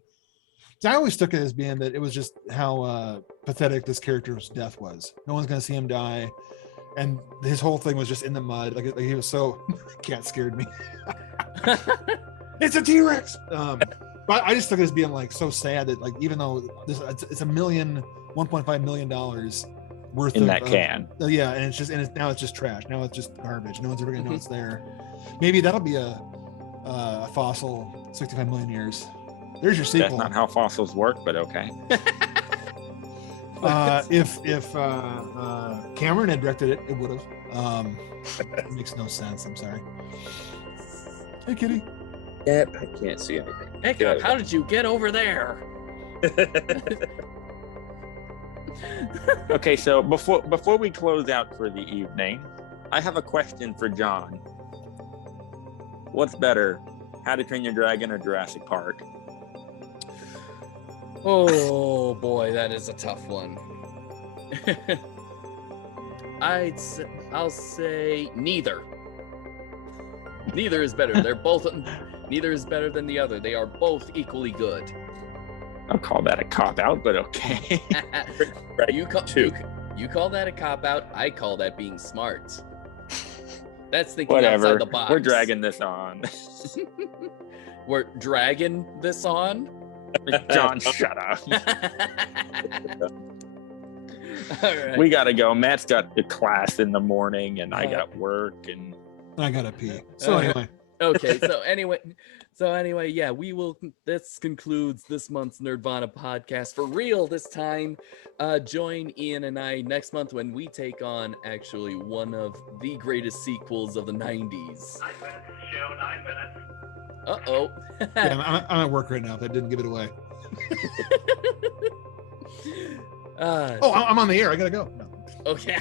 So I always took it as being that it was just how pathetic this character's death was. No one's gonna see him die, and his whole thing was just in the mud. Like he was so cat scared me. It's a T-Rex. But I just took it as being like so sad that like even though it's $1.5 million worth in that can. Yeah, and now it's just trash. Now it's just garbage. No one's ever gonna know it's there. Maybe that'll be a fossil 65 million years. There's your sequel. That's not how fossils work, but okay. If Cameron had directed it, it would have. It makes no sense. I'm sorry. Hey, kitty. Yep, I can't see anything. Hey, how did you get over there? Okay, so before we close out for the evening, I have a question for John. What's better, How to Train Your Dragon or Jurassic Park? Oh boy, that is a tough one. I'll say neither. Neither is better. Neither is better than the other. They are both equally good. I'll call that a cop-out, but okay. You call that a cop-out. I call that being smart. That's thinking outside the box. We're dragging this on. We're dragging this on? John, shut up. All right. We gotta go. Matt's got a class in the morning, and I got work, and I gotta pee. So anyway. Okay. So anyway, yeah, we will. This concludes this month's Nerdvana podcast for real this time. Join Ian and I next month when we take on actually one of the greatest sequels of the 90s. 9 minutes show, 9 minutes. Uh-oh. Yeah, I'm at work right now. If I didn't give it away. I'm on the air. I gotta go. No. Okay.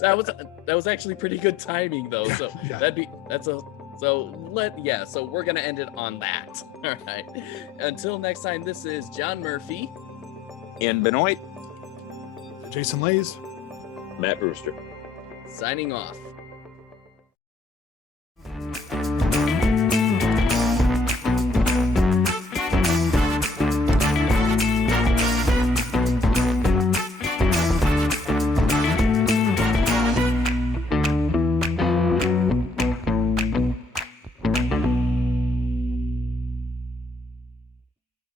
that was actually pretty good timing though. So yeah. So we're gonna end it on that. All right. Until next time, this is John Murphy. in Benoit. Jason Lays. Matt Brewster. Signing off.